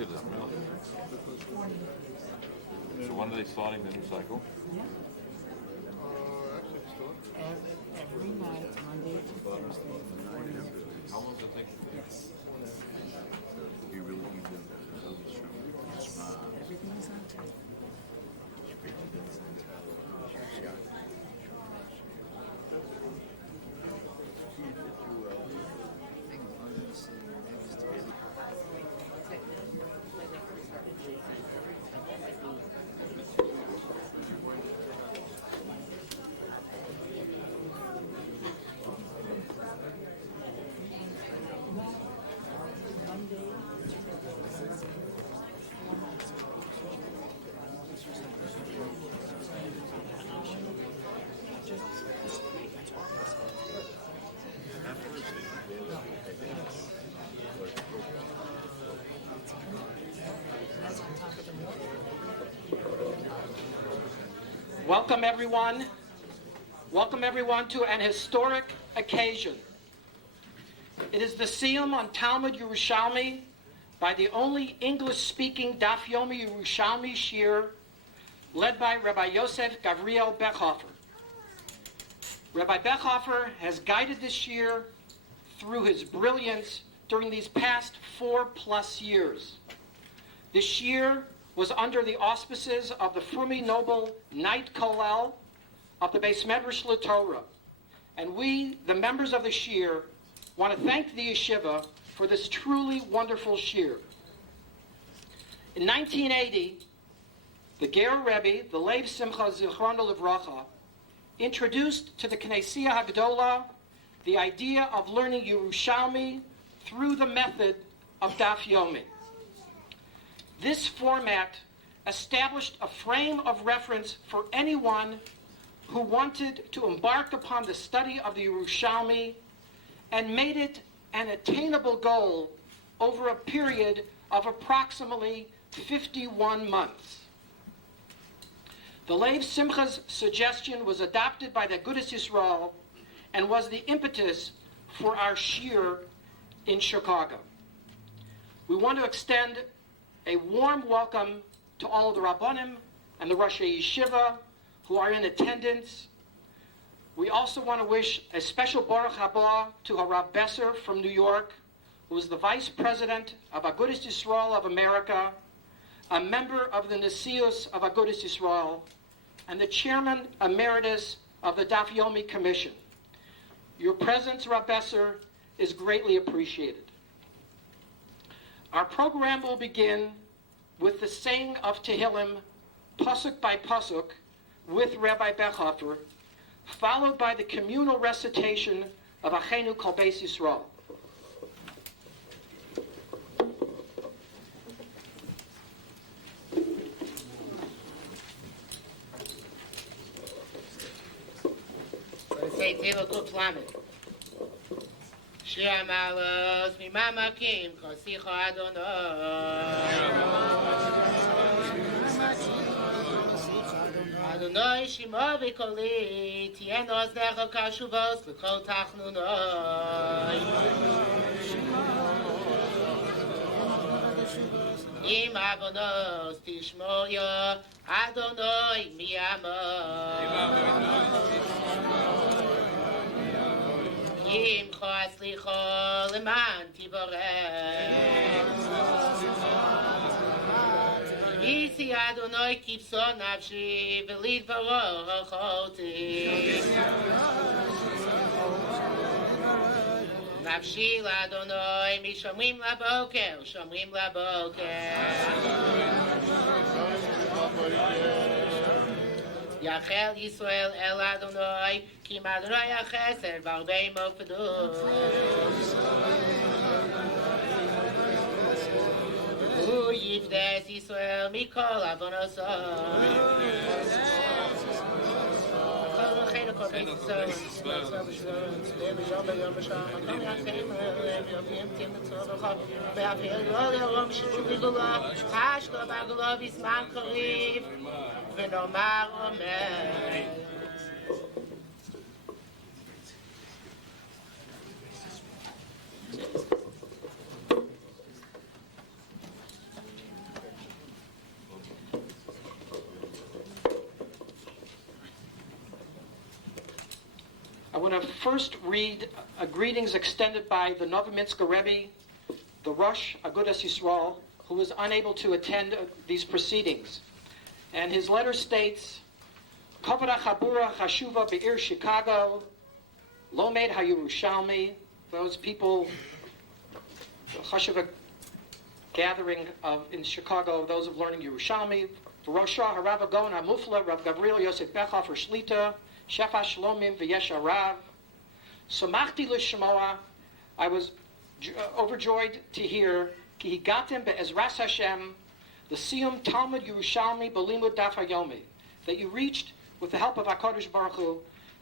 Look at this milk. So when are they starting the new cycle? Yeah. Every night, Monday to Thursday, from 4 to 8. How long does it take? Yes. You really need to Everything is on tape. Welcome everyone. Welcome everyone to an historic occasion. It is the Siyum on Talmud Yerushalmi by the only English-speaking Daf Yomi Yerushalmi Shir led by Rabbi Yosef Gavriel Bechhofer. Rabbi Bechhofer has guided this year through his brilliance during these past 4+ years. This year was under the auspices of the Frumi Noble Night Kollel of the Beis Medrash LaTorah. And we, the members of the Shir, want to thank the yeshiva for this truly wonderful Shir. In 1980, the Ger Rebbe, the Lev Simcha Zichrono Livracha, introduced to the Knessia Hagdola the idea of learning Yerushalmi through the method of Daf Yomi. This format established a frame of reference for anyone who wanted to embark upon the study of the Yerushalmi and made it an attainable goal over a period of approximately 51 months. The Lev Simcha's suggestion was adopted by the Agudas Yisroel and was the impetus for our shir in Chicago. We want to extend a warm welcome to all of the rabbonim and the Rosh Yeshiva who are in attendance. We also want to wish a special Baruch Haba to Harav Besser from New York, who is the Vice President of Agudas Yisroel of America, a member of the Nesius of Agudas Yisroel, and the Chairman Emeritus of the Daf Yomi Commission. Your presence, Rav Besser, is greatly appreciated. Our program will begin with the saying of Tehillim, pasuk by pasuk, with Rabbi Bechhofer, followed by the communal recitation of Achenu Kol Beis Yisrael. Let's say Tehillim Kuf Lamed. Shir Malos Mimamakim Chosicha Adonai Adonai Shimo V'Koli Tieno Aznecha Kashuvos L'Kol Tachnunoi Im Avonos Tishmoyo Adonai Miyamo Im Chos Licho Leman Tiboreh Isi Adonai Kipso Nafshi V'Lid Varo Choti Nafshi L'Adonai Mishomrim Laboker Shomrim Laboker Yachel Yisroel El Adonai Ki Adonai Chesed V'Arbei Mofedos Hu Yivdes Yisrael Mikol Avonosai ונאמר אמן. want to first read greetings extended by the Novominsker Rebbe, the Rosh Agudas Yisroel, who was unable to attend these proceedings. And his letter states, Kavod HaChabura Chashuva Be'ir Chicago, Lomed HaYerushalmi, those people, Chashuva gathering in Chicago, those of learning Yerushalmi, Rosha Harav Agon HaMufla, Rav Gabriel Yosef Bechofer Shlita, Shefa Shlomim V'yesh Arav. Somachti L'Shmoa, I was overjoyed to hear, Ki Higatem Be'ezras Hashem, the Siyum Talmud Yerushalmi B'limud Daf HaYomi, that you reached, with the help of HaKadosh Baruch Hu,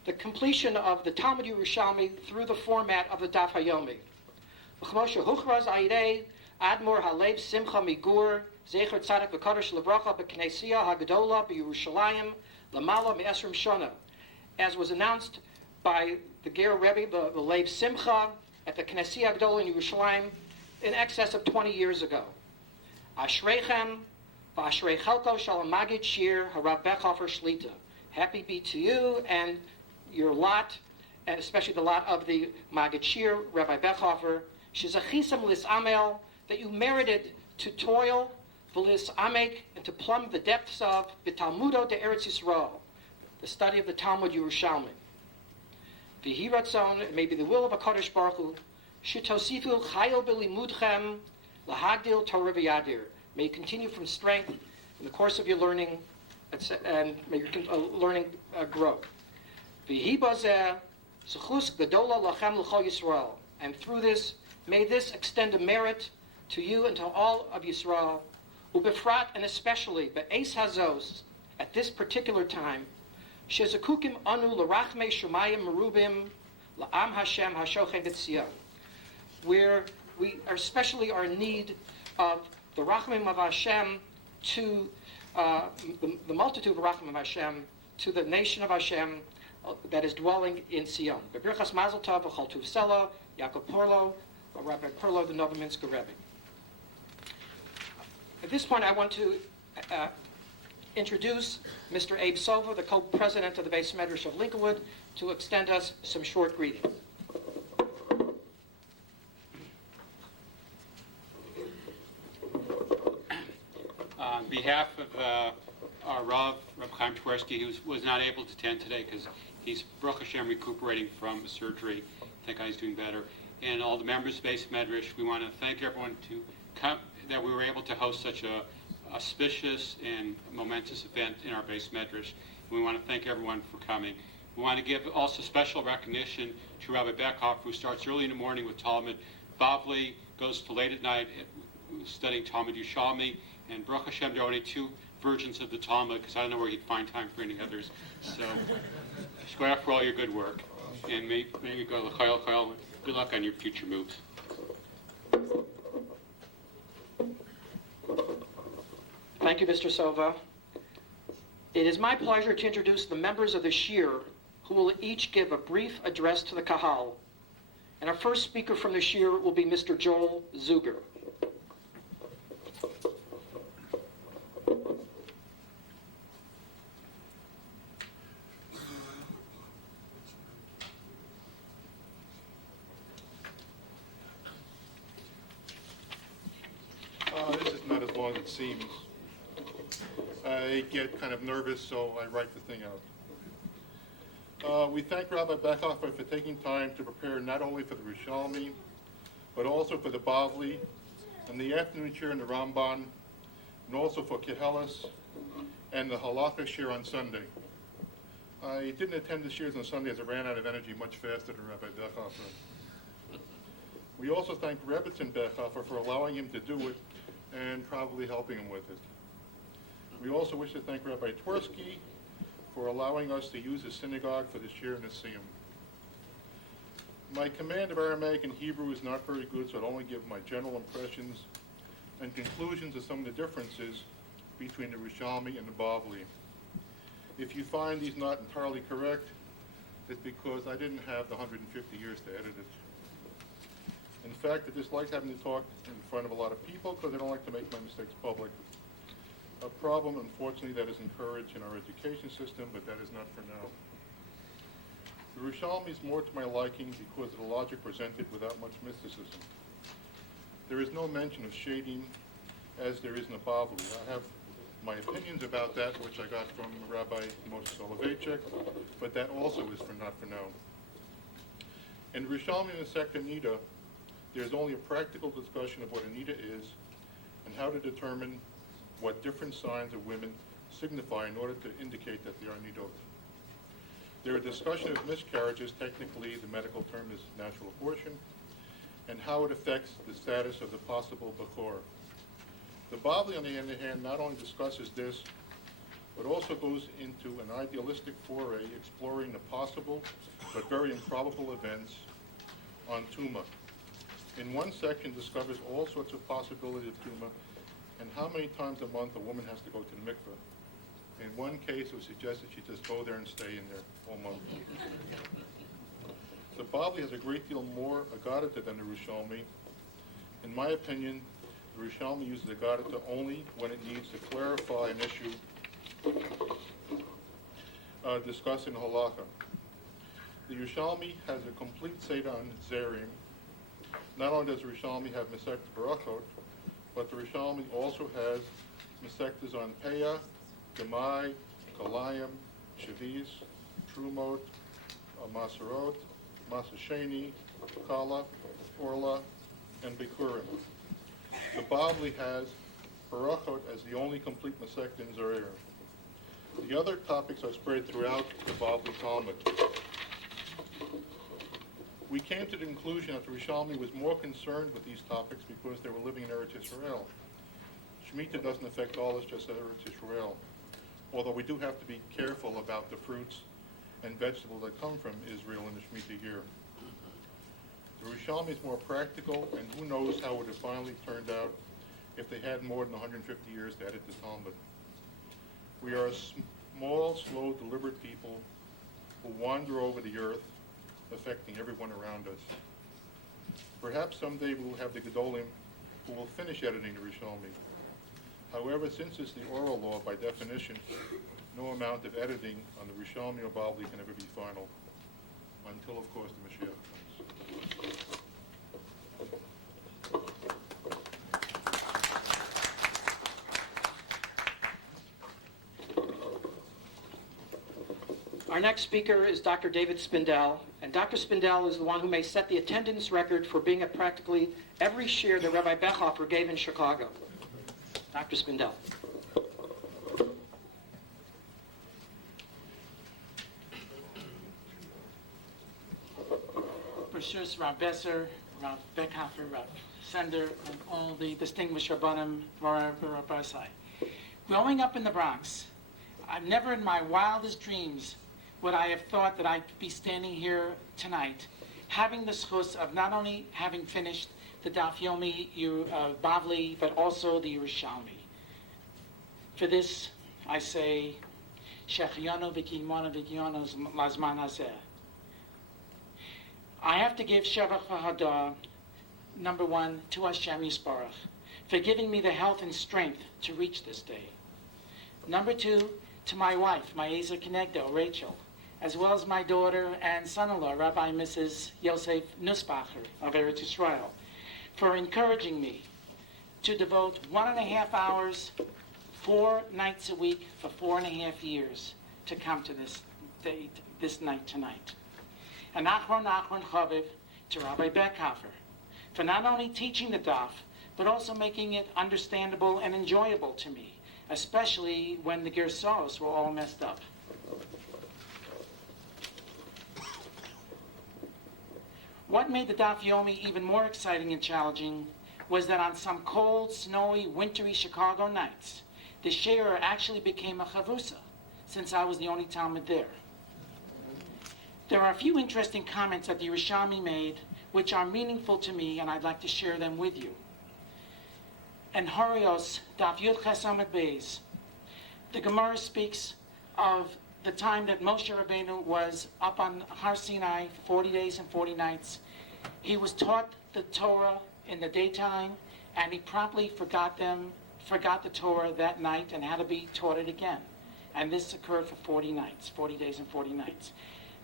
the completion of the Talmud Yerushalmi through the format of the Daf HaYomi. V'chmoshe Huchraz Airei, Admor Halev Simcha Migur, Zecher Tzadik V'Kadosh L'Bracha B'Knesia HaGadola B'Yerushalayim L'Mala Me'esrim Shona, as was announced by the Ger Rebbe, the Lev Simcha, at the Knesia HaGadola in Yerushalayim in excess of 20 years ago. Ashreichem V'Ashrei Chalko Shalom Magid Shir Harav Bechofer Shlita. Happy be to you and your lot, and especially the lot of the Magid Shir, Rabbi Bechofer, Shizachisam Lis Amel, that you merited to toil, V'Lis Amek, and to plumb the depths of the Talmudo de Eretz Yisrael, the study of the Talmud Yerushalmi. V'hi ratzon, it may be the will of HaKadosh Baruch Hu, Shitosifu Chayil B'Limudchem L'Hagdil Torah V'Yadir. May you continue from strength in the course of your learning, and may your learning grow. V'hi bazeh Zechus Gedola Lachem L'Chol Yisrael. And through this, may this extend a merit to you and to all of Yisrael, ubefrat, and especially be'es hazos, at this particular time, shezakukim anu l'rachmei shemayim merubim la'am Hashem hashochem b'tziyah, where we especially are in need of the rachmim of Hashem to the multitude of rachmim of Hashem to the nation of Hashem that is dwelling in Siyum. B'birchas mazel tov v'chol tuv sela, Yaakov Porlo, Rabbi Perlo, the Novominsker Rebbe. At this point, I want to introduce Mr. Abe Sova, the co-president of the Beis Medrash of Lincolnwood, to extend us some short greetings. On behalf of our Rav Chaim Tversky, who was not able to attend today because he's Baruch Hashem recuperating from surgery. Thank God he's doing better. And all the members of Beis Medrash, we want to thank everyone to come, that we were able to host such a auspicious and momentous event in our Beis Medrash. We want to thank everyone for coming. We want to give also special recognition to Rabbi Beckhoff, who starts early in the morning with Talmud. Bavli goes to late at night studying Talmud Yerushalmi. And Baruch Hashem, there are only 2 versions of the Talmud, because I don't know where he'd find time for any others. So, square for all your good work. And may you go l'chayil chayil. Good luck on your future moves. Thank you, Mr. Sova. It is my pleasure to introduce the members of the Shir, who will each give a brief address to the Kahal. And our first speaker from the Shir will be Mr. Joel Zuger. This is not as long as it seems. I get kind of nervous, so I write the thing out. We thank Rabbi Beckhofer for taking time to prepare not only for the Yerushalmi, but also for the Bavli, and the afternoon shir in the Ramban, and also for Kehelis, and the Halacha shir on Sunday. I didn't attend the shirs on Sunday as I ran out of energy much faster than Rabbi Beckhofer. We also thank Rebbetzin Beckhofer for allowing him to do it and probably helping him with it. We also wish to thank Rabbi Tversky for allowing us to use his synagogue for the shir and the Siyum. My command of Aramaic and Hebrew is not very good, so I'll only give my general impressions and conclusions of some of the differences between the Yerushalmi and the Bavli. If you find these not entirely correct, it's because I didn't have the 150 years to edit it. In fact, I dislike having to talk in front of a lot of people because I don't like to make my mistakes public. A problem, unfortunately, that is encouraged in our education system, but that is not for now. The Yerushalmi is more to my liking because of the logic presented without much mysticism. There is no mention of shading as there is in the Bavli. I have my opinions about that, which I got from Rabbi Moshe Soloveitchik, but that also is not for now. In the Yerushalmi and the sect Nida, there is only a practical discussion of what a Nida is and how to determine what different signs of women signify in order to indicate that they are Nidot. There are discussion of miscarriages, technically the medical term is natural abortion, and how it affects the status of the possible Bechor. The Bavli, on the other hand, not only discusses this, but also goes into an idealistic foray exploring the possible but very improbable events on Tuma. In one section discovers all sorts of possibilities of Tuma and how many times a month a woman has to go to the mikveh. In one case, it was suggested she just go there and stay in there all month. The Bavli has a great deal more Agadata than the Yerushalmi. In my opinion, the Yerushalmi uses Agadata only when it needs to clarify an issue discussed in Halakha. The Yerushalmi has a complete Seder on Zerim. Not only does the Yerushalmi have Masechta Barachot, but the Yerushalmi also has Masechtas on Peah, Gemai, Kalayim, Shavis, Trumot, Maserot, Masasheni, Kala, Orla, and Bikurim. The Bavli has Barachot as the only complete Masechta in Zerir. The other topics are spread throughout the Bavli Talmud. We came to the conclusion that the Yerushalmi was more concerned with these topics because they were living in Eretz Yisroel. Shemitah doesn't affect all, it's just Eretz Yisroel. Although we do have to be careful about the fruits and vegetables that come from Israel in the Shemitah year. The Yerushalmi is more practical, and who knows how it would have finally turned out if they had more than 150 years to edit the Talmud. We are a small, slow, deliberate people who wander over the earth, affecting everyone around us. Perhaps someday we will have the Gedolim who will finish editing the Yerushalmi. However, since it's the oral law, by definition, no amount of editing on the Yerushalmi or Bavli can ever be final, until, of course, the Mashiach comes. Our next speaker is Dr. David Spindell, and Dr. Spindell is the one who may set the attendance record for being at practically every shir that Rabbi Bechhofer gave in Chicago. Dr. Spindell. Bershus, Rav Besser, Rav Bechhofer, Rav Sender, and all the distinguished rabbonim, Rabbi. Growing up in the Bronx, I've never in my wildest dreams would I have thought that I'd be standing here tonight, having the schus of not only having finished the Daf Yomi Bavli, but also the Yerushalmi. For this, I say, Shechianu v'kimonu v'kiyonu lazman hazeh. I have to give Shevach v'Hadah, number one, to Hashem Yisbarach, for giving me the health and strength to reach this day. Number two, to my wife, my Ezer Kenegdo, Rachel, as well as my daughter and son-in-law, Rabbi and Mrs. Yosef Nussbacher of Eretz Yisrael, for encouraging me to devote 1.5 hours, 4 nights a week for 4.5 years to come to this date, this night tonight. And Achron Chaviv to Rabbi Bechhofer for not only teaching the daf, but also making it understandable and enjoyable to me, especially when the Gersos were all messed up. What made the Daf Yomi even more exciting and challenging was that on some cold, snowy, wintry Chicago nights, the shiur actually became a chavusa, since I was the only Talmud there. There are a few interesting comments that the Yerushalmi made, which are meaningful to me, and I'd like to share them with you. And Horios, Daf Yud Ches Amud Beis, the Gemara speaks of the time that Moshe Rabbeinu was up on Har Sinai 40 days and 40 nights. He was taught the Torah in the daytime, and he promptly forgot the Torah that night and had to be taught it again. And this occurred for 40 nights, 40 days and 40 nights.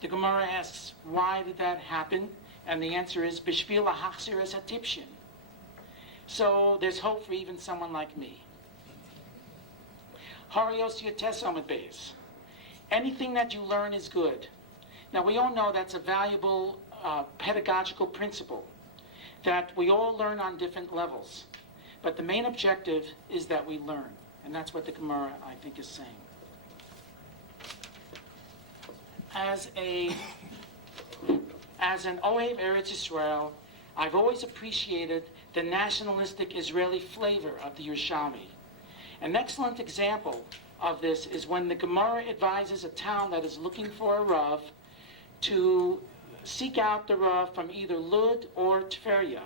The Gemara asks, why did that happen? And the answer is, Bishvil hachzir es hatipshin. So there's hope for even someone like me. Harios yotes amud beis. Anything that you learn is good. Now we all know that's a valuable pedagogical principle, that we all learn on different levels. But the main objective is that we learn. And that's what the Gemara, I think, is saying. As an Ohev Eretz Yisrael, I've always appreciated the nationalistic Israeli flavor of the Yerushalmi. An excellent example of this is when the Gemara advises a town that is looking for a Rav to seek out the Rav from either Lud or Tveria.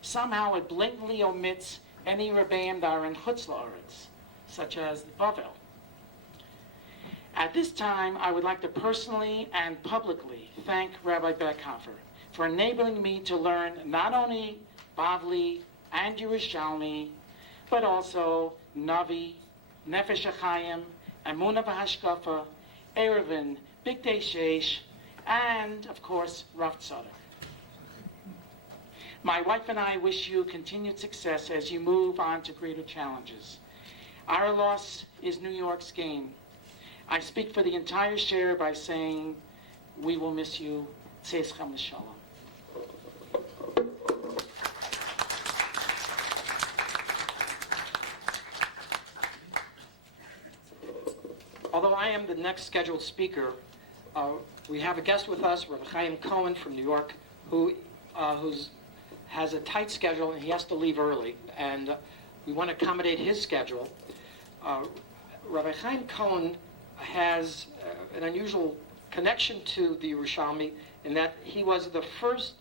Somehow it blatantly omits any Rebbeim that are in Chutz La'aretz, such as Bavel. At this time, I would like to personally and publicly thank Rabbi Beckhofer for enabling me to learn not only Bavli and Yerushalmi, but also Navi, Nefesh HaChaim, Emunah V'Hashkafa, Erevin, Bigdei Sheish, and, of course, Rav Tzadok. My wife and I wish you continued success as you move on to greater challenges. Our loss is New York's gain. I speak for the entire share by saying, we will miss you. Tzeschem l'shalom. Although I am the next scheduled speaker, we have a guest with us, Rabbi Chaim Cohen from New York, who has a tight schedule and he has to leave early. And we want to accommodate his schedule. Rabbi Chaim Cohen has an unusual connection to the Yerushalmi in that he was the first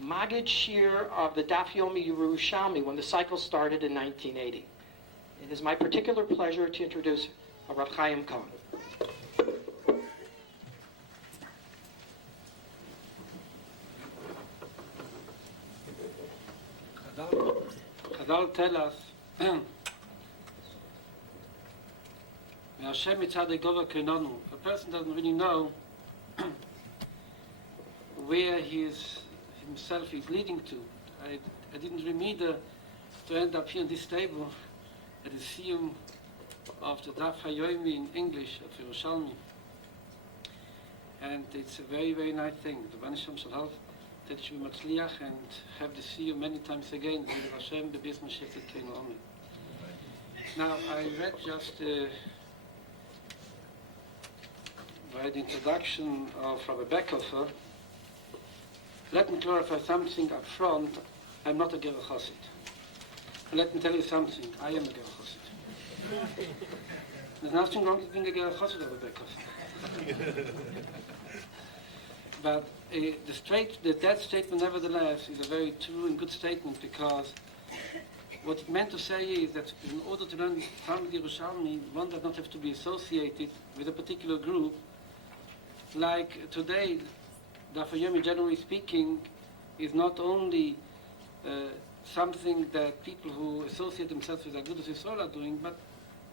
Maggid Shir of the Daf Yomi Yerushalmi when the cycle started in 1980. It is my particular pleasure to introduce Rabbi Chaim Cohen. Chazal tell us Hashem mitzad Gova Kenanu. A person doesn't really know where himself is leading to. I didn't really need to end up here on this table at the Siyum of the Daf Yomi in English of Yerushalmi. And it's a very, very nice thing. The Banisham shall help that you matzliach and have the Siyum many times again. Hashem bebis Mashiach Keinu Amen. Now, I read just by the introduction of Rabbi Beckhofer. Let me clarify something up front. I'm not a Ger Chosid. Let me tell you something. I am a Ger Chosid. There's nothing wrong with being a Ger Chosid, Rabbi Beckhofer. But that statement, nevertheless, is a very true and good statement, because what it meant to say is that in order to learn from the Yerushalmi, one does not have to be associated with a particular group. Like today, Daf Yomi, generally speaking, is not only something that people who associate themselves with Agudas Yisroel are doing, but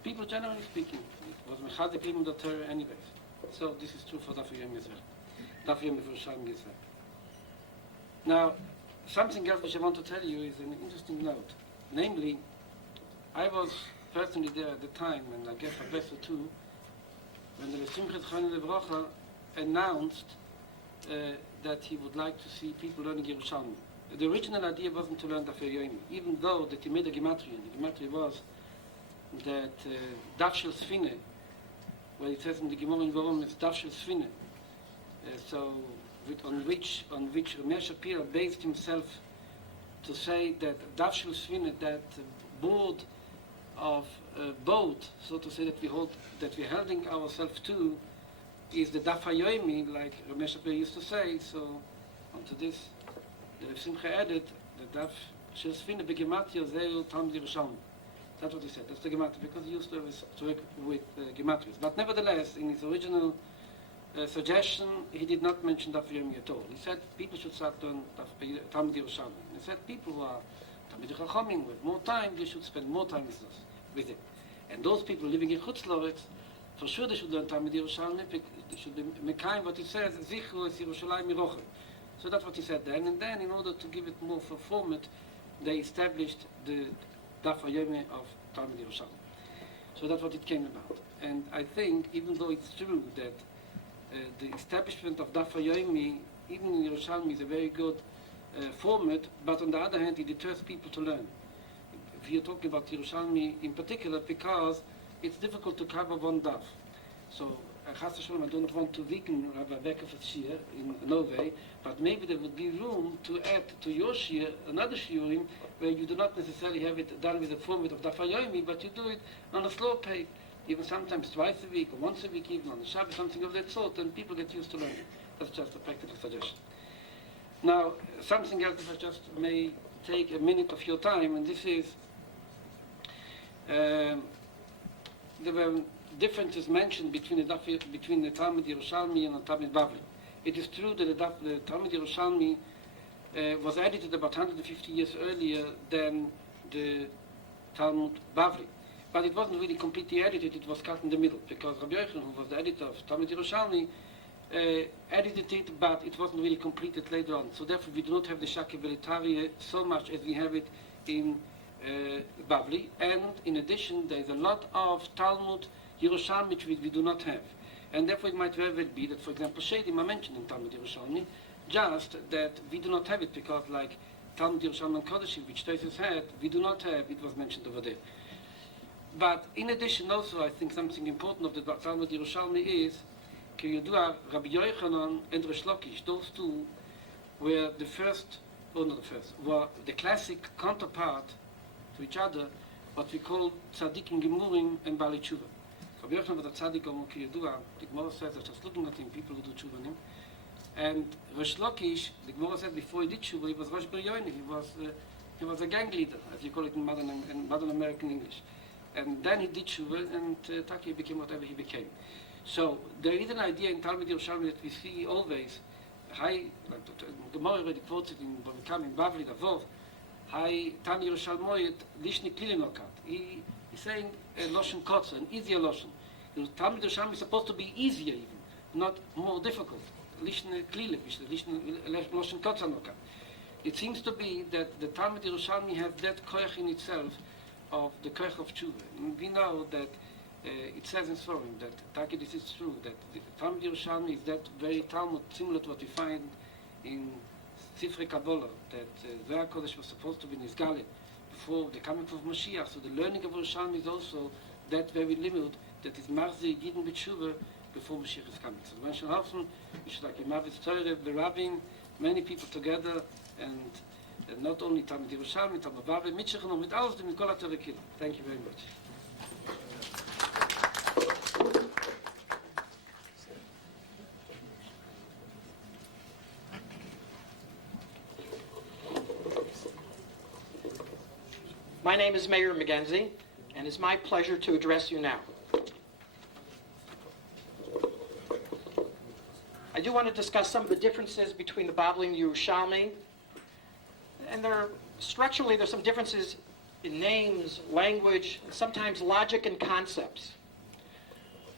people generally speaking. It was Mechazik Limud the Torah anyways. So this is true for Daf Yomi as well. Daf Yomi for Yerushalmi as well. Now, something else which I want to tell you is an interesting note. Namely, I was personally there at the time, and I guess a best or two, when the Simchat Chayim Levracha announced that he would like to see people learning Yerushalmi. The original idea wasn't to learn Daf Yomi, even though that he made a gematria. The gematria was that Daf Shel Sfine, where it says in the Gemara in Vorom, it's Daf Shel Sfine. On which Ramesh Shapira based himself to say that Daf Shel Sfine, that board of boat, so to say, that we're holding ourselves to, is the Daf Yomi, like Ramesh Shapira used to say. So onto this, the Rav Simcha added the Daf Shel Sfine begematria zeil tam Yerushalmi. That's what he said. That's the gematria, because he used to work with gematrias. But nevertheless, in his original suggestion, he did not mention Daf Yomi at all. He said people should start doing tam Yerushalmi. He said people who are Talmidei Chachamim with more time, they should spend more time with it. And those people living in Chutz La'aretz, For sure they should learn Talmud Yerushalmi, they should be Mekayim what he says, Zichru es Yerushalayim Mirochem. So that's what he said then, and then in order to give it more for format, they established the Daf Yomi of Talmud Yerushalmi. So that's what it came about. And I think, even though it's true that the establishment of Daf Yomi, even in Yerushalmi, is a very good format, but on the other hand, it deters people to learn. If you're talking about Yerushalmi in particular, because it's difficult to cover one daf. So, Chas v'sholom, I don't want to weaken Rabbi Becker's shir in no way, but maybe there would be room to add to your shir another shiurim where you do not necessarily have it done with the format of Daf Yomi, but you do it on a slow pace, even sometimes twice a week or once a week, even on the Shabbat, something of that sort, and people get used to learning. That's just a practical suggestion. Now, something else, if I just may take a minute of your time, and this is, there were differences mentioned between the Talmud Yerushalmi and the Talmud Bavli. It is true that the Talmud Yerushalmi was edited about 150 years earlier than the Talmud Bavli. But it wasn't really completely edited, it was cut in the middle, because Rabbi Yochanan, who was the editor of Talmud Yerushalmi, edited it, but it wasn't really completed later on. So therefore we do not have the Shaki Veritari so much as we have it in Bavli. And in addition, there is a lot of Talmud Yerushalmi which we do not have. And therefore it might very well be that, for example, Shedim are mentioned in Talmud Yerushalmi, just that we do not have it because like Talmud Yerushalmi and Kodeshim, which Tosfos had, we do not have, it was mentioned over there. But in addition also, I think something important of the Talmud Yerushalmi is Kiyodua, Rabbi Yochanan and Reish Lakish, those two were the first, or not the first, were the classic counterpart to each other, what we call Tzadikim Gemurim and Bali Tshuva. Rabbi Yochanan was a Tzadik Gomor Kiyodua, the Gemara says that just looking at him, people who do Tshuvanim. And Reish Lakish, the Gemara said before he did Tshuva, he was Rosh B'Yoini, he was a gang leader, as you call it in modern American English. And then he did Tshuva, and Taki became whatever he became. So there is an idea in Talmud Yerushalmi that we see always, like Gemara already quoted in Bavli in Bavli Davov, Talmud Yerushalmi lishni klilinokat. He's saying loshen kotzer, an easier loshen. Talmud Yerushalmi is supposed to be easier even, not more difficult. Lishni klile, loshen kotzer nokat. It seems to be that the Talmud Yerushalmi has that koyach in itself of the koyach of tshuva. And we know that it says in Sforim that Taki, this is true, that the Talmud Yerushalmi is that very Talmud similar to what we find in Sifrei Kabbalah, that Zohar Kodesh was supposed to be Nizgalit before the coming of Mashiach. So the learning of Yerushalmi is also that very limud that is Marzi Yidin B'tshuva before Mashiach is coming. So when Shalhalfen, we should like a Mavis Torah, the Rabbim, many people together, and not only Talmud Yerushalmi, Talmud Bavli, Mitchechon, mit alles dem Kol HaTorah Kilo. Thank you very much. My name is Mayor McGenzie, and it's my pleasure to address you now. I do want to discuss some of the differences between the Bavli and the Yerushalmi, and structurally there's some differences in names, language, and sometimes logic and concepts.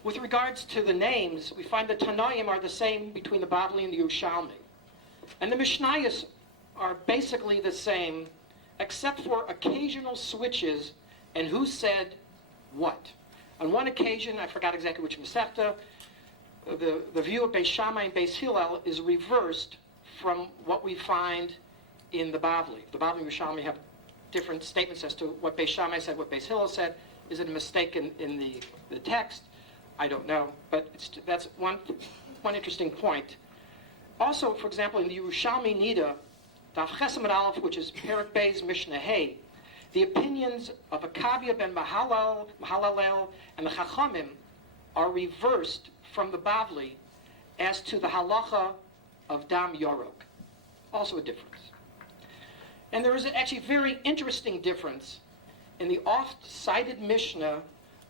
With regards to the names, we find the Tanoim are the same between the Bavli and the Yerushalmi, and the Mishnayos are basically the same, except for occasional switches and who said what. On one occasion, I forgot exactly which Masechta, the view of Beis Shammai and Beis Hillel is reversed from what we find in the Bavli. The Bavli and Yerushalmi have different statements as to what Beis Shammai said, what Beis Hillel said. Is it a mistake in the text? I don't know, but that's one interesting point. Also, for example, in the Yerushalmi Nida, Daf Chesed Aleph, which is Perek Beis Mishnah Hey, the opinions of Akavia ben Mahalalel and the Chachamim are reversed from the Bavli as to the halacha of Dam Yorok. Also a difference. And there is actually a very interesting difference in the oft-cited Mishnah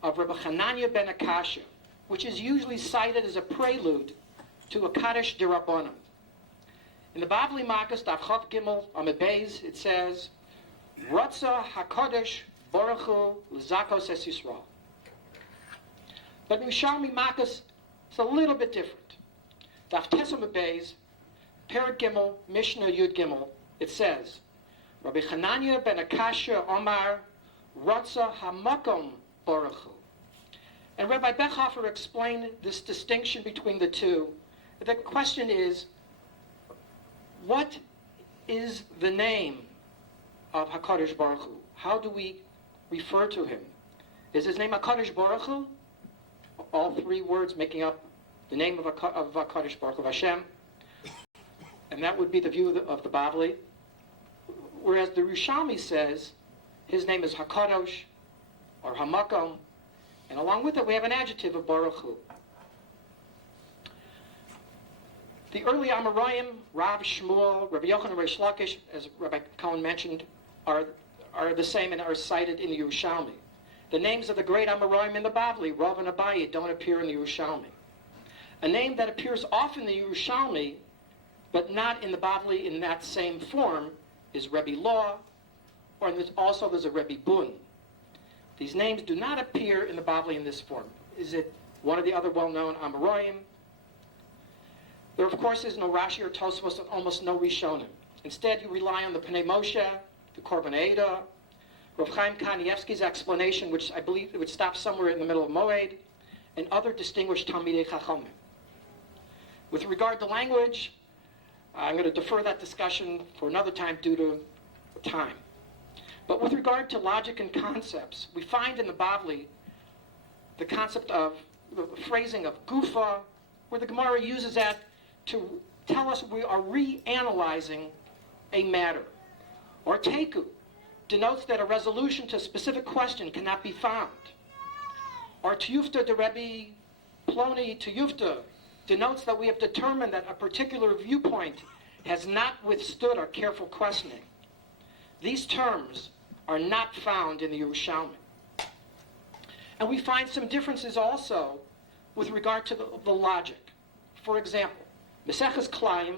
of Rabbi Hanania ben Akasha, which is usually cited as a prelude to a Kaddish de rabbonim. In the Bavli Makas, Daf Chav Gimel, Amud Beis, it says, Ratza HaKadosh Baruch Hu L'Zakos Es Yisrael. But Yerushalmi Makas is a little bit different. Daf Tesam Beis, Perak Gimel, Mishnah Yud Gimel, it says, Rabbi Chananya ben Akashya Omar, Ratza Hamakom Baruch Hu. And Rabbi Bechhofer explained this distinction between the two. The question is, what is the name of HaKadosh Baruch Hu? How do we refer to him? Is his name HaKadosh Baruch Hu? All three words making up the name of HaKadosh Baruch Hu, Hashem. And that would be the view of the Bavli. Whereas the Yerushalmi says his name is HaKadosh or Hamakom, and along with it we have an adjective of Baruch Hu. The early Amoraim, Rav Shmuel, Rabbi Yochanan, Reish Lakish, as Rabbi Cohen mentioned, are the same and are cited in the Yerushalmi. The names of the great Amoraim in the Bavli, Rav and Abaye, don't appear in the Yerushalmi. A name that appears often in the Yerushalmi, but not in the Bavli in that same form, is Rebbe Law, or also there's a Rebbe Bun. These names do not appear in the Bavli in this form. Is it one of the other well-known Amoraim? There, of course, is no Rashi or Tosfos, and almost no Rishonim. Instead, you rely on the Pnei Moshe, the Korban Eidah, Rav Chaim Kanievsky's explanation, which I believe it would stop somewhere in the middle of Moed, and other distinguished Talmidei Chachamim. With regard to language, I'm going to defer that discussion for another time due to time. But with regard to logic and concepts, we find in the Bavli the concept of the phrasing of gufa, where the Gemara uses that to tell us we are reanalyzing a matter. Or teku denotes that a resolution to a specific question cannot be found. Or tiyufta de Rebbe Ploni tiyufta denotes that we have determined that a particular viewpoint has not withstood our careful questioning. These terms are not found in the Yerushalmi. And we find some differences also with regard to the logic. For example, Meseches Klayim,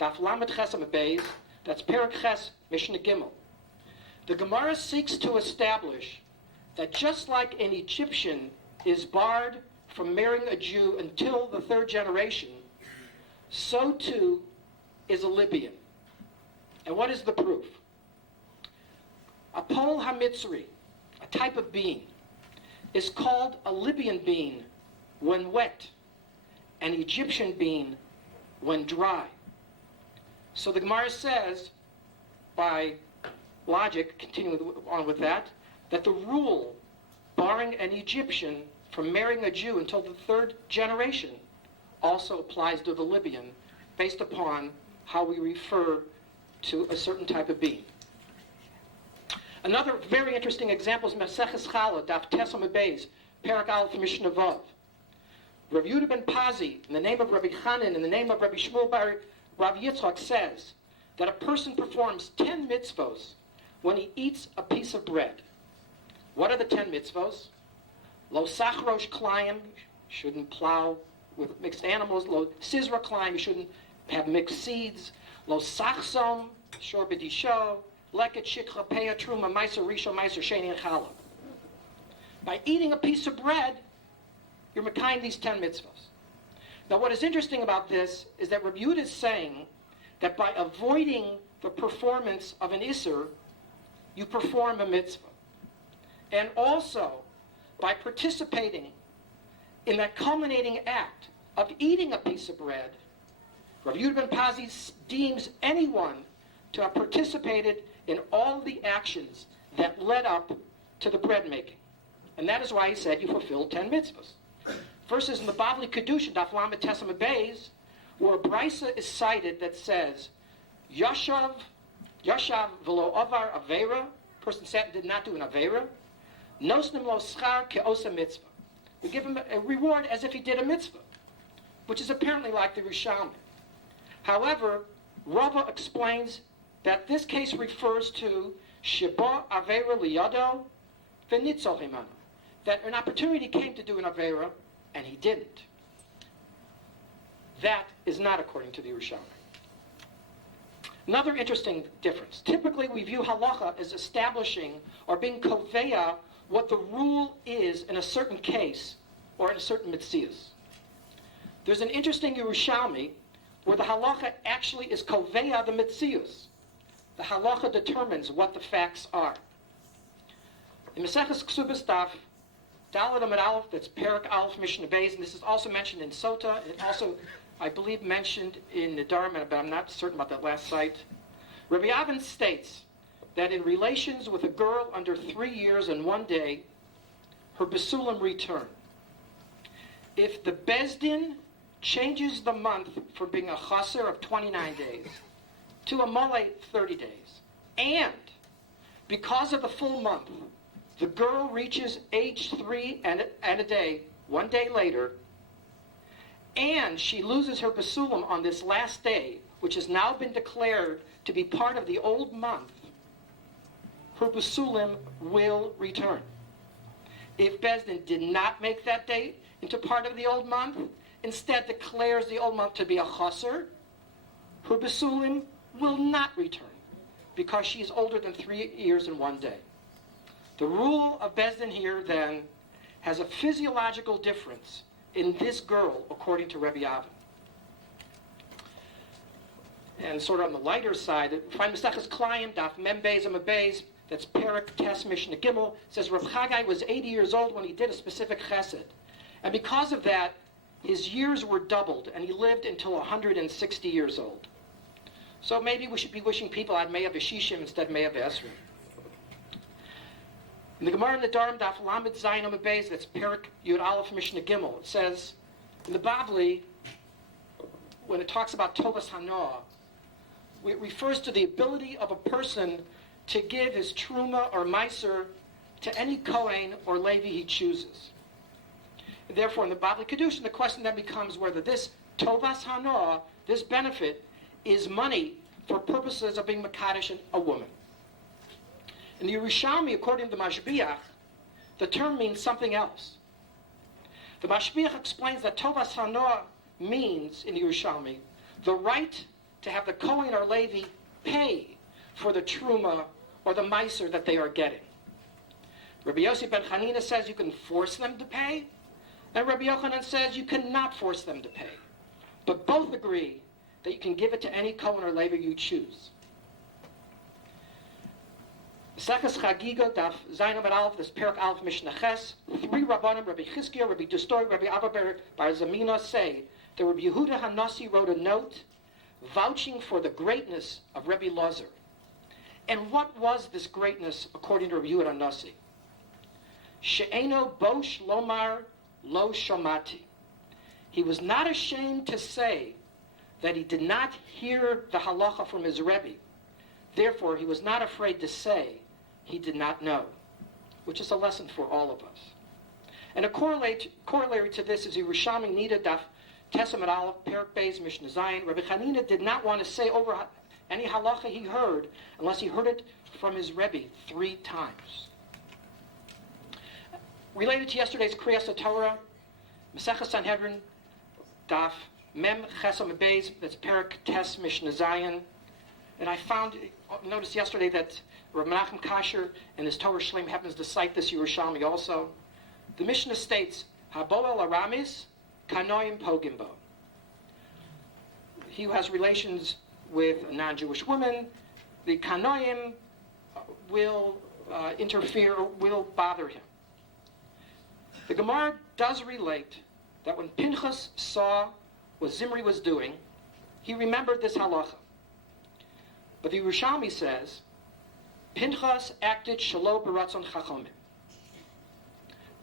Daf Lamed Chesam Beis, that's Perak Ches, Mishnah Gimel. The Gemara seeks to establish that just like an Egyptian is barred from marrying a Jew until the third generation, so too is a Libyan. And what is the proof? A Pol HaMitzri, a type of bean, is called a Libyan bean when wet, an Egyptian bean when dry. So the Gemara says, by logic, continuing on with that the rule barring an Egyptian from marrying a Jew until the third generation also applies to the Libyan, based upon how we refer to a certain type of being. Another very interesting example is Maseches Chala, Daf Tesam Beis, Perak Aleph Mishnah Vav. Rav Yehuda ben Pazi, in the name of Rabbi Chanan, in the name of Rabbi Shmuel bar Rav Yitzchak, says that a person performs 10 mitzvos when he eats a piece of bread. What are the 10 mitzvos? Lo sachrosh klayim, shouldn't plow with mixed animals. Lo sizra klayim, you shouldn't have mixed seeds. Lo sachsom, shor b'disho, leket shikha peya truma meiser risho meiser sheni and challah. By eating a piece of bread, you're makayim these 10 mitzvahs. Now what is interesting about this is that Rabbi Yehuda is saying that by avoiding the performance of an isser, you perform a mitzvah. And also, by participating in that culminating act of eating a piece of bread, Rabbi Yehuda ben Pazi deems anyone to have participated in all the actions that led up to the bread making. And that is why he said you fulfilled 10 mitzvahs. First is in the Bavli Kedusha, Daf Lamed Tesam Beis, where a brisa is cited that says, Yashav v'lo avar avera, person sat and did not do an avera, nosnim lo schar ke'osa mitzvah. We give him a reward as if he did a mitzvah, which is apparently like the Yerushalmi. However, Rava explains that this case refers to sheba avera liyado v'nitzol himanu, that an opportunity came to do an avera and he didn't. That is not according to the Yerushalmi. Another interesting difference. Typically, we view halacha as establishing or being koveya what the rule is in a certain case or in a certain mitzias. There's an interesting Yerushalmi where the halacha actually is koveya the mitzias. The halacha determines what the facts are. In Maseches Ksubas Daf, Daled Amud Aleph, that's Perak Aleph Mishnah Beis, and this is also mentioned in Sota, and also, I believe, mentioned in Nedarim, but I'm not certain about that last site. Rabbi Avin states that in relations with a girl under 3 years and 1 day, her basulim return. If the Bezdin changes the month from being a chaser of 29 days to a mole 30 days, and because of the full month, the girl reaches age 3 and a day, 1 day later, and she loses her basulim on this last day, which has now been declared to be part of the old month, her basulim will return. If Bezdin did not make that date into part of the old month, instead declares the old month to be a chaser, her basulim will not return because she is older than 3 years and 1 day. The rule of Bezdin here, then, has a physiological difference in this girl, according to Rebbe Avin. And sort of on the lighter side, find Maseches Klayim, Daf Mem Beis Amud Beis, that's Perak Tes Mishnah Gimel, says Rav Chagai was 80 years old when he did a specific chesed. And because of that, his years were doubled, and he lived until 160 years old. So maybe we should be wishing people I'd Me'av Shishim instead of Me'av Esrim. In the Gemara in the Nedarim, Daf Lamed Zayin Amud Beis, that's Perak Yud Aleph Mishnah Gimel, it says, in the Babli, when it talks about Tovas Hanoah, it refers to the ability of a person to give his truma or meiser to any Kohen or Levi he chooses. And therefore, in the Babli Kedushin, the question then becomes whether this Tovas Hanoah, this benefit, is money for purposes of being Makadosh a woman. In the Yerushalmi, according to the Mashbiach, the term means something else. The Mashbiach explains that Tovas Hanoah means, in the Yerushalmi, the right to have the Kohen or Levi pay for the truma or the meiser that they are getting. Rabbi Yossi ben Chanina says you can force them to pay, and Rabbi Yochanan says you cannot force them to pay. But both agree that you can give it to any Kohen or Levi you choose. Maseches Chagiga, Daf Zayin Amud Aleph, this Perak Aleph Mishnah Ches, 3 rabbonim, Rabbi Chizkiah, Rabbi Dustori, Rabbi Abba Bar Zamina say that Rabbi Yehuda Hanasi wrote a note vouching for the greatness of Rabbi Lazar. And what was this greatness according to Rabbi Yehuda Hanasi? She'eno bosh lomar lo shamati. He was not ashamed to say that he did not hear the halacha from his Rebbe. Therefore, he was not afraid to say he did not know, which is a lesson for all of us. And a corollary to this is Yerushalmi Nida Daf Tes Amud Aleph Perak Beis Mishnah Zayin. Rabbi Chanina did not want to say over any halacha he heard unless he heard it from his Rebbe 3 times. Related to yesterday's Kriyas Torah, Maseches Sanhedrin Daf Mem Ches Amud Beis, that's Perak Tes Mishnah Zayin. And I noticed yesterday that Rav Menachem Kasher in his Torah Shleim happens to cite this Yerushalmi also. The Mishnah states, Habo el Aramis, Kanoim Pogimbo. He who has relations with a non-Jewish woman, the Kanoim will interfere, will bother him. The Gemara does relate that when Pinchas saw what Zimri was doing, he remembered this halacha. But the Yerushalmi says, Pinchas acted shalo b'ratzon chachomim.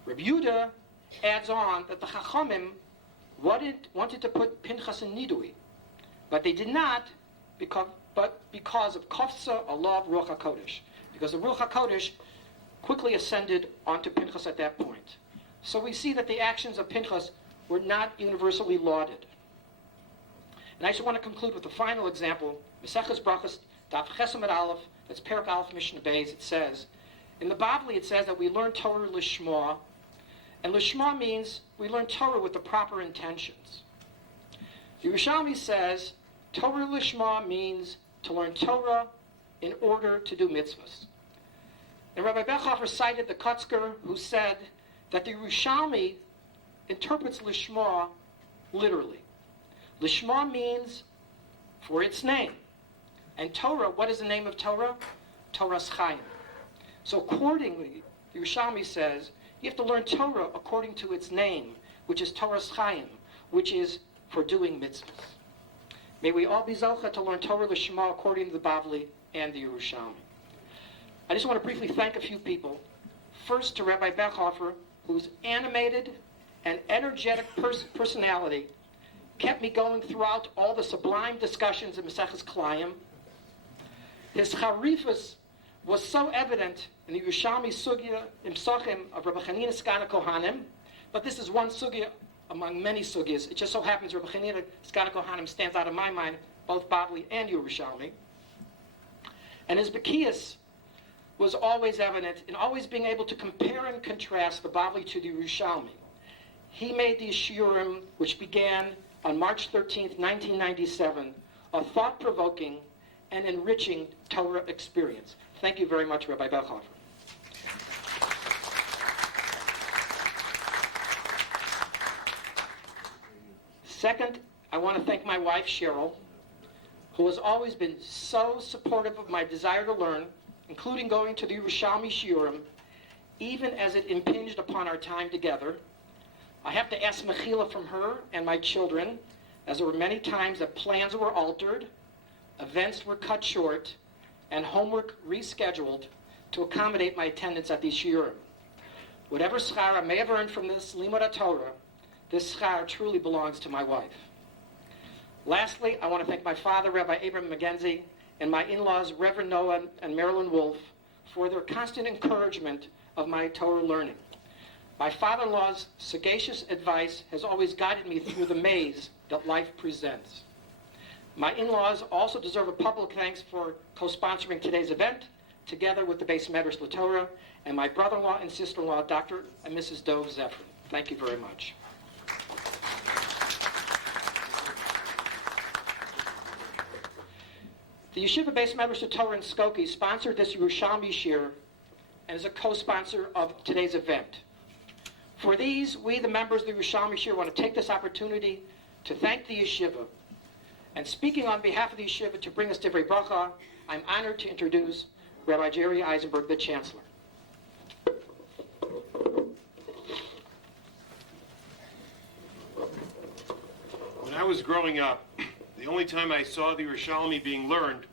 Rabbi Yehuda adds on that the chachomim wanted to put Pinchas in nidui, but they did not because of kofsa alav ruach hakodesh, because the ruach hakodesh quickly ascended onto Pinchas at that point. So we see that the actions of Pinchas were not universally lauded. And I just want to conclude with the final example, Maseches Brachos, Daf Ches Amud Aleph, that's Perak Aleph Mishnah Beis. It says, in the Babli it says that we learn Torah lishma, and lishma means we learn Torah with the proper intentions. Yerushalmi says Torah lishma means to learn Torah in order to do mitzvahs. And Rabbi Bechhofer cited the Kotzker who said that the Yerushalmi interprets Lishma literally. Lishma means for its name. And Torah, what is the name of Torah? Torah's Chaim. So accordingly, Yerushalmi says, you have to learn Torah according to its name, which is Torah's Chaim, which is for doing mitzvahs. May we all be zocha to learn Torah Lishma according to the Bavli and the Yerushalmi. I just want to briefly thank a few people. First to Rabbi Bechhofer, whose animated and energetic personality kept me going throughout all the sublime discussions in Maseches Klayim. His charifus was so evident in the Yerushalmi sugya in Psachim of Rabbi Chanina Skana Kohanim, but this is one sugya among many sugyas. It just so happens Rabbi Chanina Skana Kohanim stands out in my mind, both Bavli and Yerushalmi. And his Bekiyas was always evident in always being able to compare and contrast the Bavli to the Yerushalmi. He made the Shiurim, which began on March 13th, 1997, a thought-provoking and enriching Torah experience. Thank you very much, Rabbi Bechhofer. Second, I want to thank my wife, Cheryl, who has always been so supportive of my desire to learn, including going to the Yerushalmi Shiurim, even as it impinged upon our time together. I have to ask mechila from her and my children, as there were many times that plans were altered, events were cut short, and homework rescheduled to accommodate my attendance at these shiurim. Whatever schar I may have earned from this limud Torah, this schar truly belongs to my wife. Lastly, I want to thank my father, Rabbi Abram McGenzie, and my in-laws, Reverend Noah and Marilyn Wolf, for their constant encouragement of my Torah learning. My father-in-law's sagacious advice has always guided me through the maze that life presents. My in-laws also deserve a public thanks for co-sponsoring today's event, together with the Beis Medrash LaTorah, and my brother-in-law and sister-in-law, Dr. and Mrs. Dov Zephyr. Thank you very much. The Yeshiva Beis Medrash LaTorah in Skokie sponsored this Yerushalmi Shir and is a co-sponsor of today's event. For these, we, the members of the Yerushalmi Shir, want to take this opportunity to thank the Yeshiva. And speaking on behalf of the Yeshiva to bring us Divrei Bracha, I'm honored to introduce Rabbi Jerry Eisenberg, the Chancellor. When I was growing up, the only time I saw the Yerushalmi being learned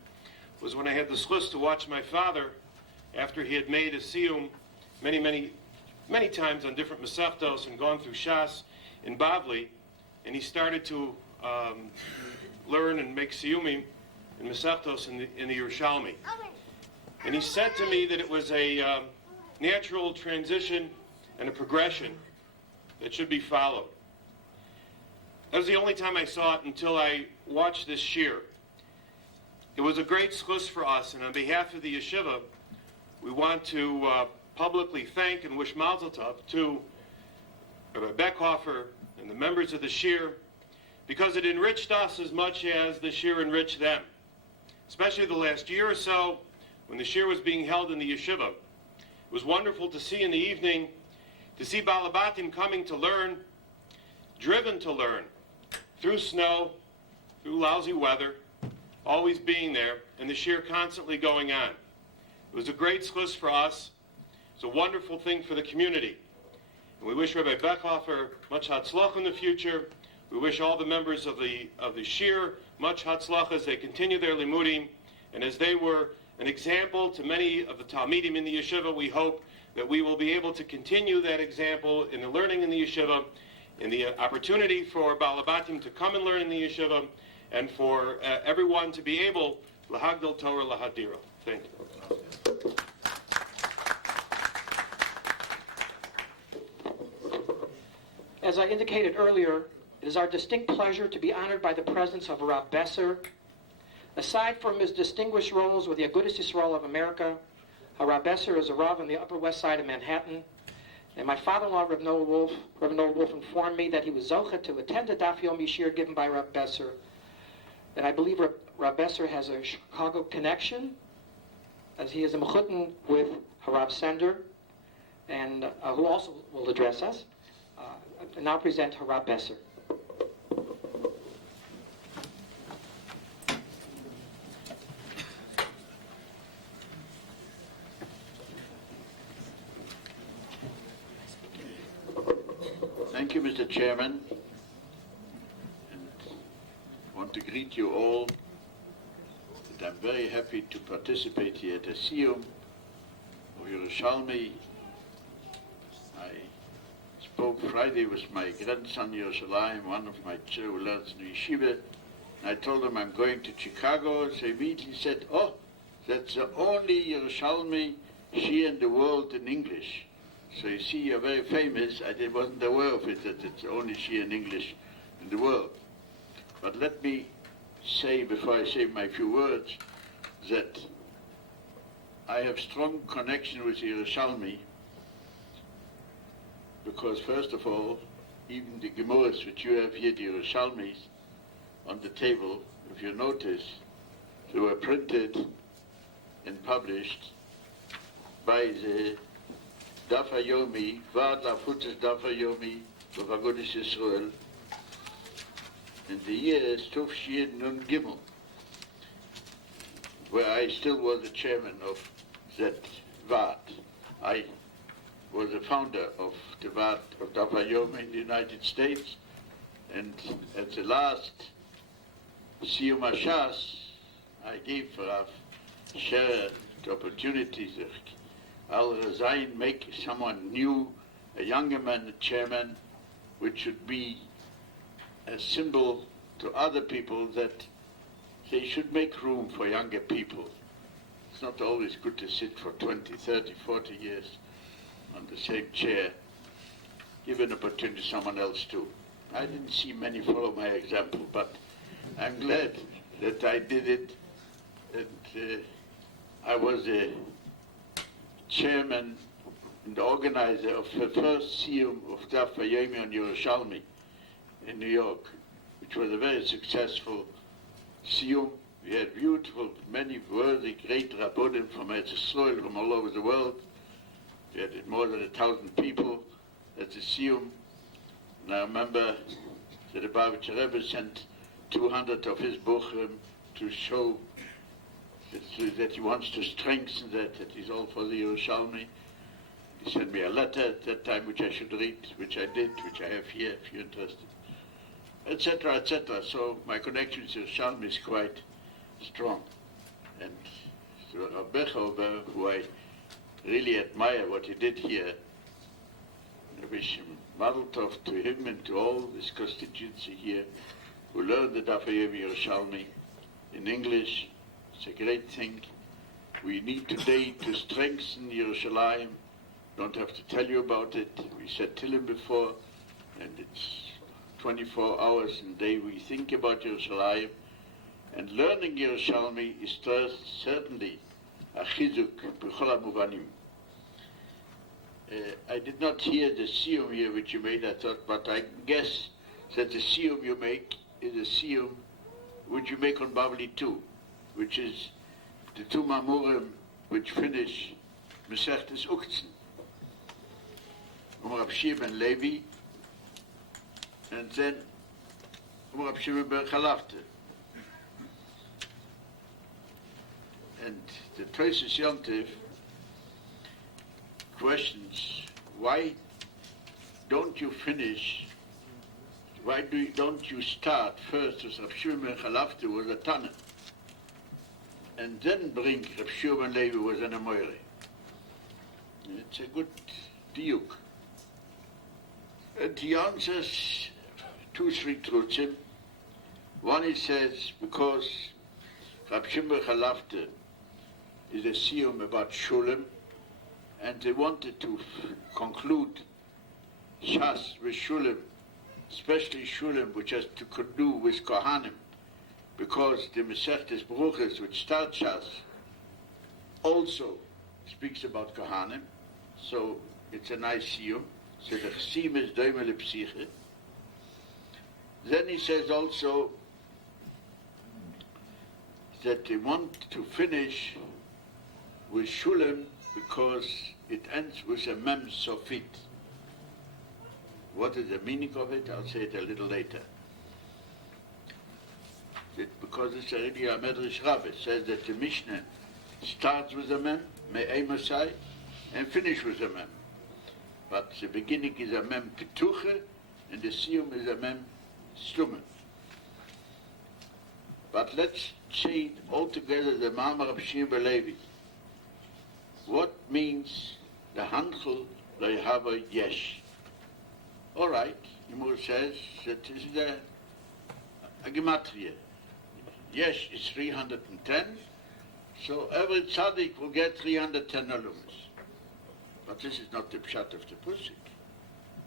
was when I had the schus to watch my father after he had made a Siyum many times on different Masechtos and gone through Shas in Bavli, and he started to learn and make Siyumim in Masechtos in the Yerushalmi. And he said to me that it was a natural transition and a progression that should be followed. That was the only time I saw it until I watched this shir. It was a great schus for us, and on behalf of the yeshiva, we want to publicly thank and wish Mazel Tov to Rabbi Bechhofer and the members of the shir, because it enriched us as much as the shir enriched them. Especially the last year or so, when the shir was being held in the yeshiva. It was wonderful to see in the evening, to see Balabatim coming to learn, driven to learn, through snow, through lousy weather, always being there, and the shir constantly going on. It was a great schus for us. It's a wonderful thing for the community. And we wish Rabbi Bechhofer much hatzlach in the future. We wish all the members of the shir much hatzlach as they continue their limudim, and as they were an example to many of the talmidim in the yeshiva, we hope that we will be able to continue that example in the learning in the yeshiva, in the opportunity for Balabatim to come and learn in the yeshiva, and for everyone to be able lahagdil Torah lahadira. Thank you. As I indicated earlier, it is our distinct pleasure to be honored by the presence of Rav Besser. Aside from his distinguished roles with the Agudas Yisroel of America, Rav Besser is a Rav on the Upper West Side of Manhattan. And my father-in-law, Rev Noah Wolf, informed me that he was zocha to attend the Daf Yomi Shir given by Rav Besser. And I believe Rav Besser has a Chicago connection, as he is a mechutin with Harav Sender, and who also will address us. I now present Harab Besser. Thank you, Mr. Chairman. And I want to greet you all. And I'm very happy to participate here at the Siyum of Yerushalmi. I spoke Friday with my grandson Yerushalayim, one of my children who learns in yeshiva. And I told him I'm going to Chicago. So he immediately said, oh, that's the only Yerushalmi she in the world in English. So you see, you're very famous. I wasn't aware of it, that it's only she in English in the world. But let me say, before I say my few words, that I have strong connection with Yerushalmi, because first of all, even the Gemaras which you have here, the Yerushalmis, on the table, if you notice, they were printed and published by the Daf Yomi, Vad Lafutas Daf Yomi of Agudas Yisroel, in the year Tuf Shin Nun Gimel, where I still was the chairman of that Vad. I was the founder of the Vad of Daf Yomi in the United States, and at the last Siyum Hashas, I gave Rav Sher the opportunity to I'll resign, make someone new, a younger man, a chairman, which should be a symbol to other people that they should make room for younger people. It's not always good to sit for 20, 30, 40 years on the same chair. Give an opportunity to someone else too. I didn't see many follow my example, but I'm glad that I did it. And I was a chairman and organizer of the first Siyum of Daf Yomi on Yerushalmi in New York, which was a very successful Siyum. We had beautiful, many worthy, great rabbonim from Yisroel, from all over the world. We had more than 1,000 people at the Siyum. And I remember that the Bavitcher Rebbe sent 200 of his Bochum to show that he wants to strengthen that he's all for the Yerushalmi. He sent me a letter at that time which I should read, which I did, which I have here if you're interested, etc., etc. So my connection with Yerushalmi is quite strong. And to Rav Bechover, who I really admire what he did here, I wish him mazel tov to him and to all his constituency here who learned the Daf Yomi Yerushalmi in English. It's a great thing. We need today to strengthen Yerushalayim. Don't have to tell you about it. We said Tillim before, and it's 24 hours a day we think about Yerushalayim. And learning Yerushalmi is certainly a chizuk b'chol hamuvanim. I did not hear the Siyum here which you made, I thought, but I guess that the Siyum you make is a Siyum which you make on Bavli too, which is the two Mamurim which finish Mesechtes Uktzin, Rav Shimon ben Levi, and then Rav Shimon ben Chalafte. And the Tosis Yontiv questions, why don't you finish, don't you start first with Rav Shimon ben Chalafte was a Tana, and then bring Rav Shimon ben Levi was an Amoire? It's a good diuk. And he answers 2-3 truths. One, he says, because Rav Shimon ben Chalafte is a Siyum about Shulam, and they wanted to conclude Shas with Shulam, especially Shulam, which has to do with Kohanim, because the Mesechtes Bruches, which start Shas, also speaks about Kohanim, so it's a nice Siyum. So the Chsim is Doime Lepsiche. Then he says also that they want to finish with Shulam because it ends with a Mem Sofit. What is the meaning of it? I'll say it a little later. Because it's already a Medrash Rav. It says that the Mishnah starts with a mem, me'ei masai, and finish with a mem. But the beginning is a mem petuche, and the siyum is a mem stumme. But let's say altogether the Ma'amar of Shimon bar Levi. What means the handchel lo yahava yesh? All right, Yimur says that this is a gematria. Yesh is 310, so every tzaddik will get 310 alumas. But this is not the pshat of the pusik.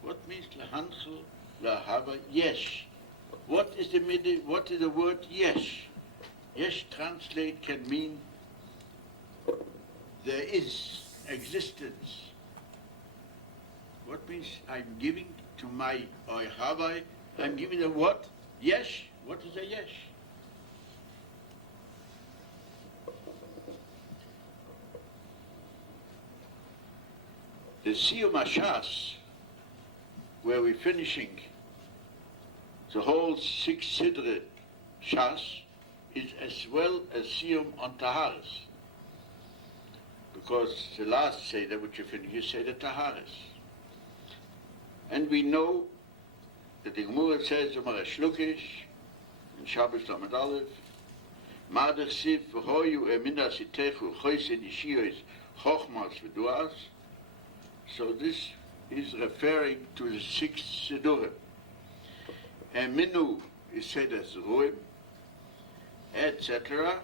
What means lahanchel lahava yesh? What is the word yesh? Yesh translate can mean there is existence. What means I'm giving to my oihavai? I'm giving a what? Yesh? What is a yesh? The Siyum Hashas, where we're finishing the whole 6 Sidre Shas, is as well as Siyum on Taharas. Because the last Seder which you finish, you say the Taharas. And we know that the Gemara says, Omar Shlukish, in Shabbos Lamed Aleph, Madach Siv v'hoyu eminas itechu choysen yishiyos chochmas v'duas. So this is referring to the 6 Sidurim. And Minu is said as Ruim, etc.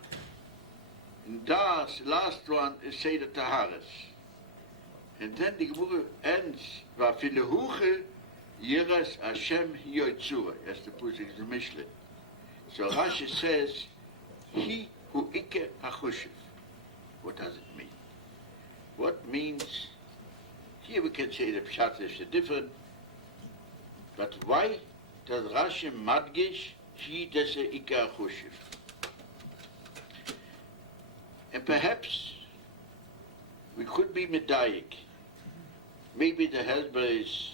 And Das, last one, is said at Taharas. And then the Gemara ends, Vafilehuche Yiras Hashem Yotzura, as the Pusik is the Mishle. So Rashi says, He who Ike HaChushev. What does it mean? What means, here we can say the Pshat is different, but why does Rashi Madgish, He does Ike HaChushev? And perhaps we could be medayik. Maybe the Hezbollah is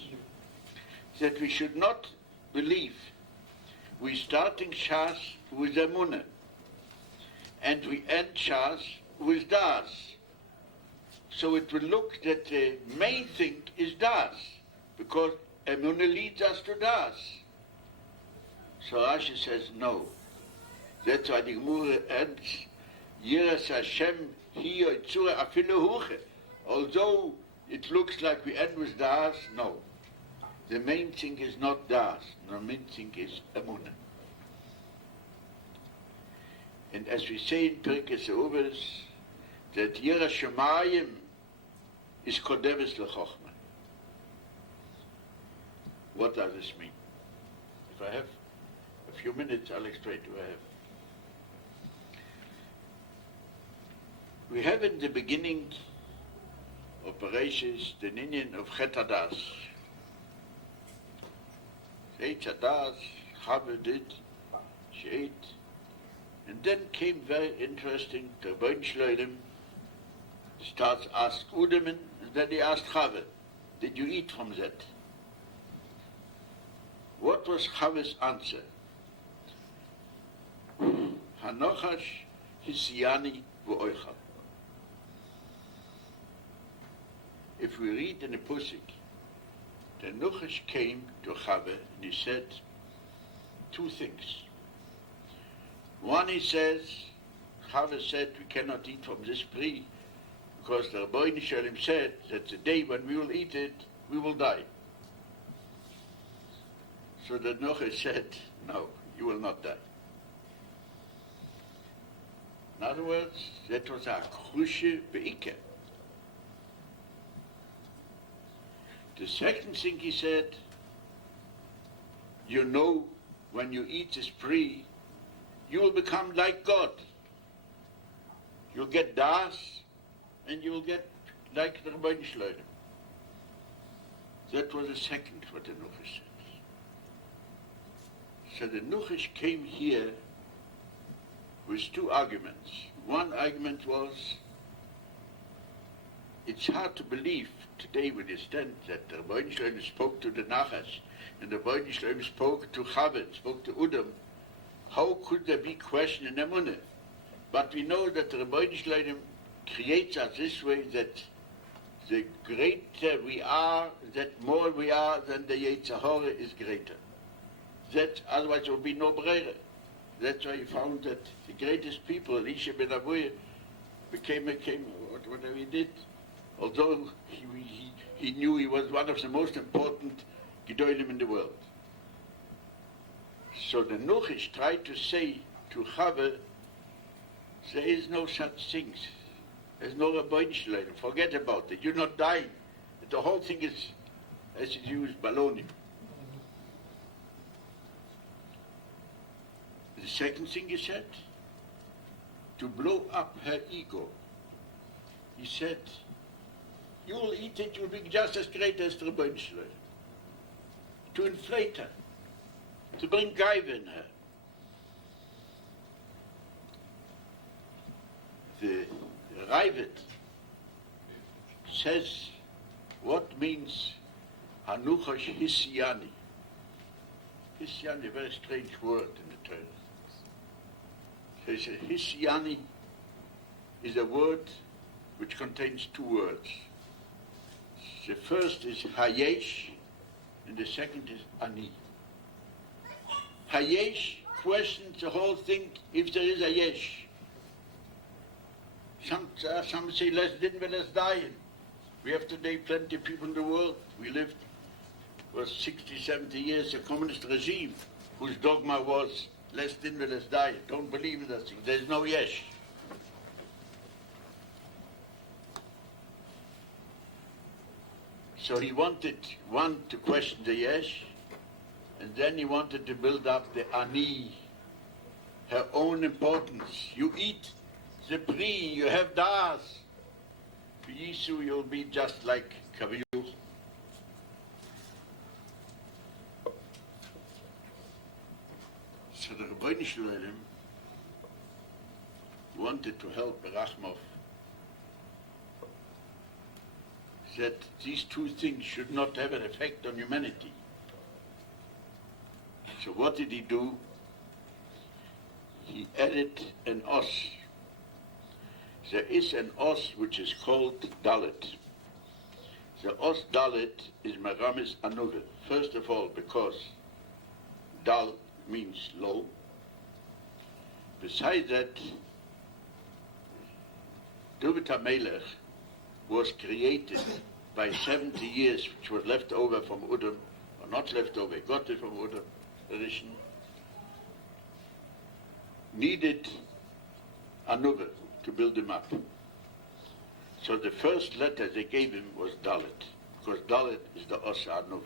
that we should not believe we're starting Shas with Emunah and we end Shas with Das. So it will look that the main thing is Das, because Emunah leads us to Das. So Rashi says no. That's why the Gemara ends, Yiras Hashem hi yotzura afilu huche. Although it looks like we end with Das, no. The main thing is not Das, the main thing is Emunah. And as we say in Pirkei Avos, that Yiras Shamayim is kodemes lechochma. What does this mean? If I have a few minutes, I'll explain to you. We have in the beginning of Bereshis the Ninyan of Chet Hadas. Chet Hadas, Chava did, she ate, and then came very interesting, the Rabbonim Shloim starts ask Udemen, and then he asked Chava, did you eat from that? What was Chava's answer? Hanochash hisiyani v'oichal. If we read in the Pusik, the Nuchash came to Chava and he said 2 things. One, he says, Chava said we cannot eat from this tree because the rabbonim Shalom said that the day when we will eat it, we will die. So the Nuchash said, no, you will not die. In other words, that was a krushe beike. The second thing he said, you know, when you eat this tree, you will become like God. You'll get das, and you will get like the rabbonim Shloim. That was the second what the Nuchash said. So the Nuchash came here with 2 arguments. One argument was it's hard to believe today when you stand that the rabbonim Shalom spoke to the Nachash and the rabbonim Shalom spoke to Chavit, spoke to Udam. How could there be question in Emunah? But we know that the rabbonim Shalom creates us this way, that the greater we are, that more we are, than the Yetzer Hara is greater. That otherwise there will be no brera. That's why he found that the greatest people, Elisha ben Avuya, became whatever he did. Although he knew he was one of the most important Gedolim in the world. So the Nuchish tried to say to Chava, there is no such things. There's no rabbonim Shalom. Forget about it. You're not dying. The whole thing is, as it used, baloney. The second thing he said, to blow up her ego. He said, you will eat it, you'll be just as great as the rabbonim Shalom. To inflate her, to bring gaiva in her. The Ravid says, what means Hanuchash Hisyani? Hisyani, a very strange word in the Torah. He says Hisyani is a word which contains two words. The first is Hayesh, and the second is Ani. Hayesh questions the whole thing if there is a yesh. Some say less din, less dying. We have today plenty of people in the world. We lived for 60, 70 years a communist regime whose dogma was less din, less dying. Don't believe in that thing. There's no yesh. So he wanted one to question the yesh, and then he wanted to build up the ani, her own importance. You eat the pri, you have das. For Yisu, you'll be just like Kaviyuch. So the rabbonim Shalom wanted to help Rachmov that these two things should not have an effect on humanity. So what did he do? He added an os. There is an os which is called Dalet. The os Dalet is Meramis Anuga. First of all, because Dal means low. Besides that, David HaMelech was created by 70 years, which was left over from Udam, or not left over, got it from Udam, Rishon, needed Anuga to build him up. So the first letter they gave him was Dalet, because Dalet is the Os Anuga.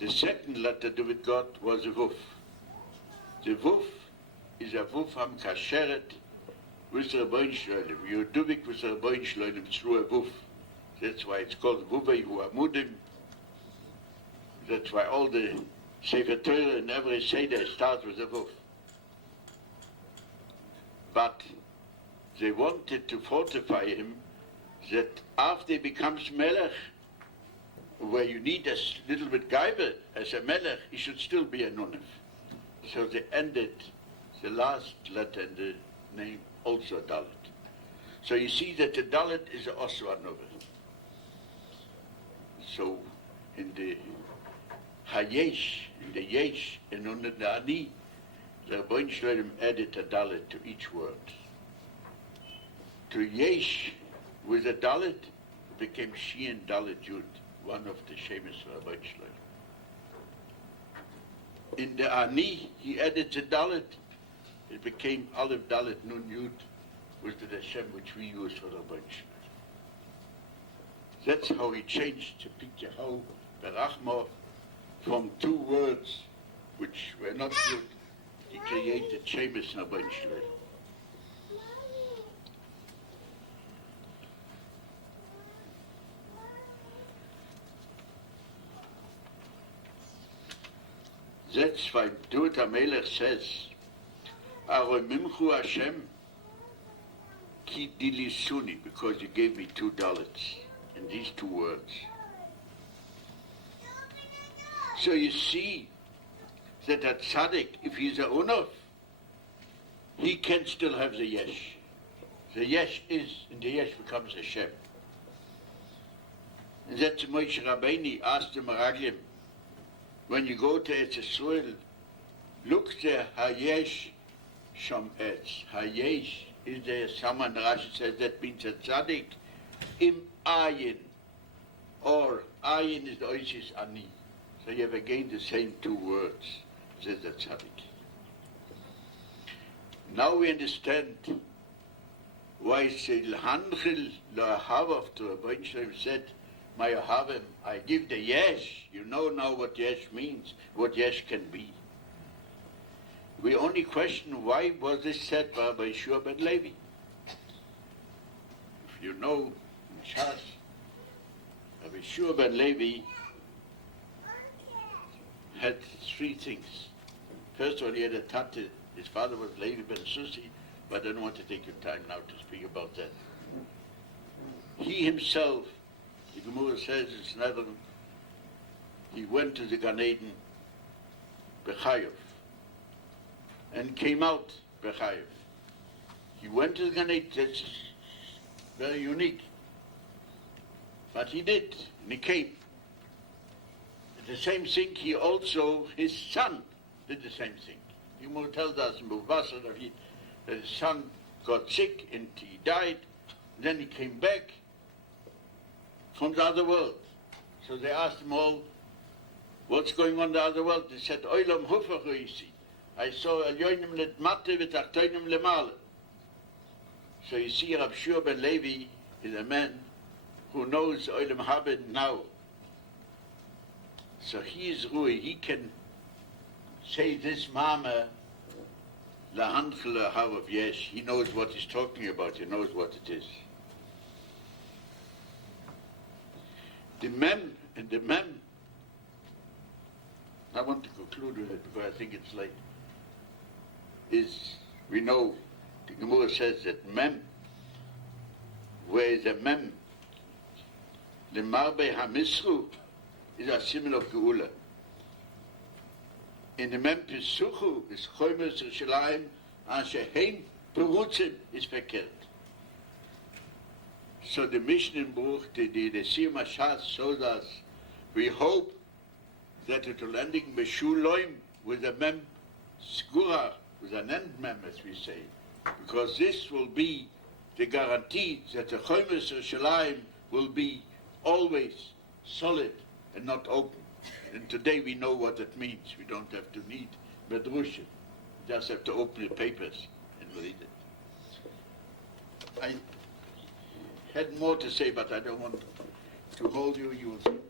The second letter David got was a Vuf. The Vuf is a Vuf HaMkasheret with the rabbonim Shalom. You're dubik with the rabbonim Shalom through a Vuf. That's why it's called Vuvei Hu Amudim. That's why all the Sefer Torah and every Seder starts with a Vuf. But they wanted to fortify him that after he becomes Melech, where you need a little bit gaiva as a Melech, he should still be a Nunef. So they ended the last letter in the name also a Dalet. So you see that the Dalet is also a novel. So in the Hayesh, in the Yesh, and under the Ani, the rabbonim Shalom added a Dalet to each word. To Yesh with a Dalet, it became Shin Dalet Yud, one of the Shemus rabbonim Shalom. In the Ani, he added the Dalet, it became Aleph Dalet Nun Yud, with the Hashem which we use for rabbonim Shalom. That's how he changed the picture, how Berachma, from two words which were not good, he created Shemus rabbonim Shalom. That's why David HaMelech says, Aromimchu Hashem ki dilisuni, because you gave me $2 in these 2 words. So you see that a tzaddik, if he's a unof, he can still have the yesh. The yesh is, and the yesh becomes a shem. And that's Moshe Rabbeinu asked the Meraglim, when you go to Yisroel, look there, hayesh sham etz. Hayesh, is there someone, Rashi says that means a tzaddik, im ayin, or ayin is the oishis ani. So you have again the same 2 words, says the tzaddik. Now we understand why Seilhanchil Lahavav to Rabbi Shalom said, my Ahavim, I give the yesh. You know now what yesh means, what yesh can be. We only question why was this said by Rabbi Yeshua ben Levi. If you know in Shas, Rabbi Yeshua ben Levi had 3 things. First of all, he had a tate. His father was Levi ben Susi, but I don't want to take your time now to speak about that. He himself, the Gemara says it's never, he went to the Gan Eden, Bechayev, and came out Bechayev. He went to the Gan Eden, that's very unique. But he did, and he came. The same thing, he also, his son did the same thing. He tells us in Buvasa that his son got sick and he died. Then he came back from the other world. So they asked him all, what's going on in the other world? They said, Oilam Hufachuisi. I saw Elyonim Letmate v'Tachtonim Lemale. So you see, Rav Shua ben Levi is a man who knows Oilam Haben now. So he is Rui, he can say this Mama, Lahanchel Havav Yesh, he knows what he's talking about, he knows what it is. The Mem, I want to conclude with it because I think it's late, is, we know, the Gemara says that Mem, where is a Mem, the Marbe HaMisru, is a symbol of Geula. In the Mem Pesuchu is Choymes Yerushalayim, and Sheheim Perutzim is verkehrt. So the Mishnah Buch, the Siyum Hashas shows us, we hope that it will ending Beshuloim with a Mem Skura, with an end Mem, as we say, because this will be the guarantee that the Choymes Yerushalayim will be always solid and not open. And today we know what that means. We don't have to need Medrusha. We just have to open the papers and read it. I had more to say, but I don't want to hold you. You will think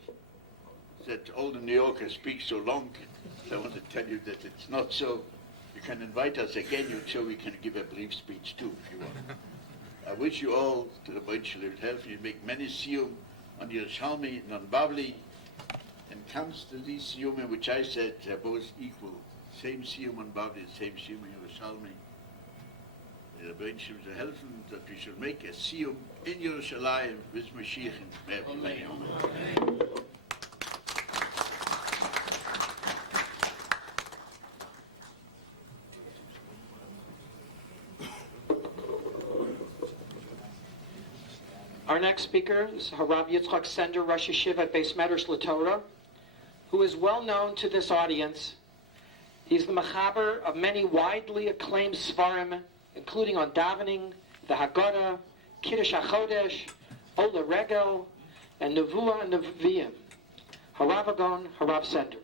that all the New Yorkers speak so long. So I want to tell you that it's not so. You can invite us again, so we can give a brief speech too, if you want. I wish you all, to the Rabbi Shalom, help you make many Siyum on Yerushalmi and on Bavli, and comes to these Siyum, which I said are both equal. Same Siyum on Bavli, same Siyum in Yerushalmi. The Rabbi Shalom to help them that we should make a Siyum in Yerushalayim with Mashiach in Amen. Our next speaker is Harav Yitzchak Sender, Rosh Yeshiva at Beis Medrash LaTorah, who is well known to this audience. He's the mechaber of many widely acclaimed svarim, including on davening, the Haggadah, Kiddush HaChodesh, Ola Regel, and Nevuah and Nevi'im. Harav Agon, Harav Sender.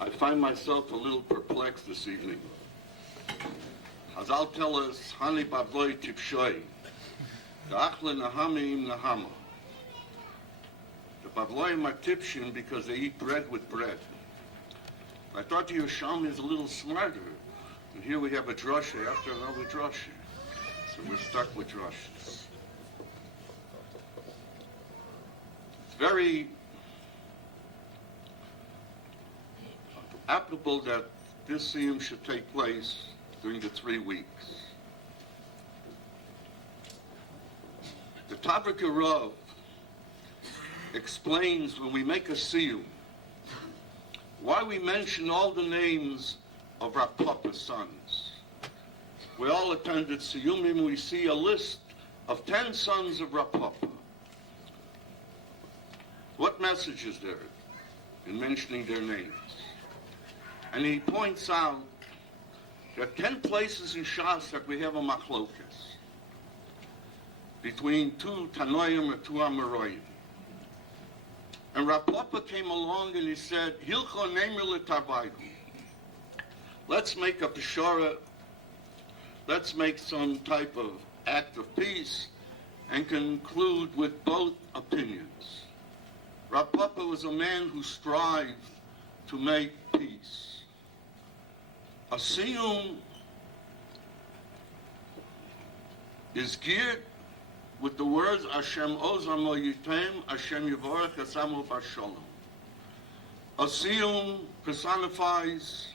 I find myself a little perplexed this evening. Chazal tell us, Hani Bavloi Tipshoi, Da'achle Nahamim Nahama. The Bavloim are tipshin because they eat bread with bread. I thought the Yerushalmi is a little smarter. And here we have a drosha after another drosha. So we're stuck with droshas. very applicable that this Siyum should take place during the 3 weeks. The Tavrik Rav explains when we make a Siyum why we mention all the names of Rav Papa's sons. We all attended Siyumim, we see a list of 10 sons of Rav Papa. What message is there in mentioning their names? And he points out there are 10 places in Shas that we have a machlokas between two Tanoim or two Amoraim. And Rav Papa came along and he said, Hilcho Neimer L'Tarbayhu. Let's make a Peshara, let's make some type of act of peace and conclude with both opinions. Rav Papa was a man who strived to make peace. A Siyum is geared with the words Hashem Ozamo Yitem, Hashem Yivorech, Hasamo Bashalom. A Siyum personifies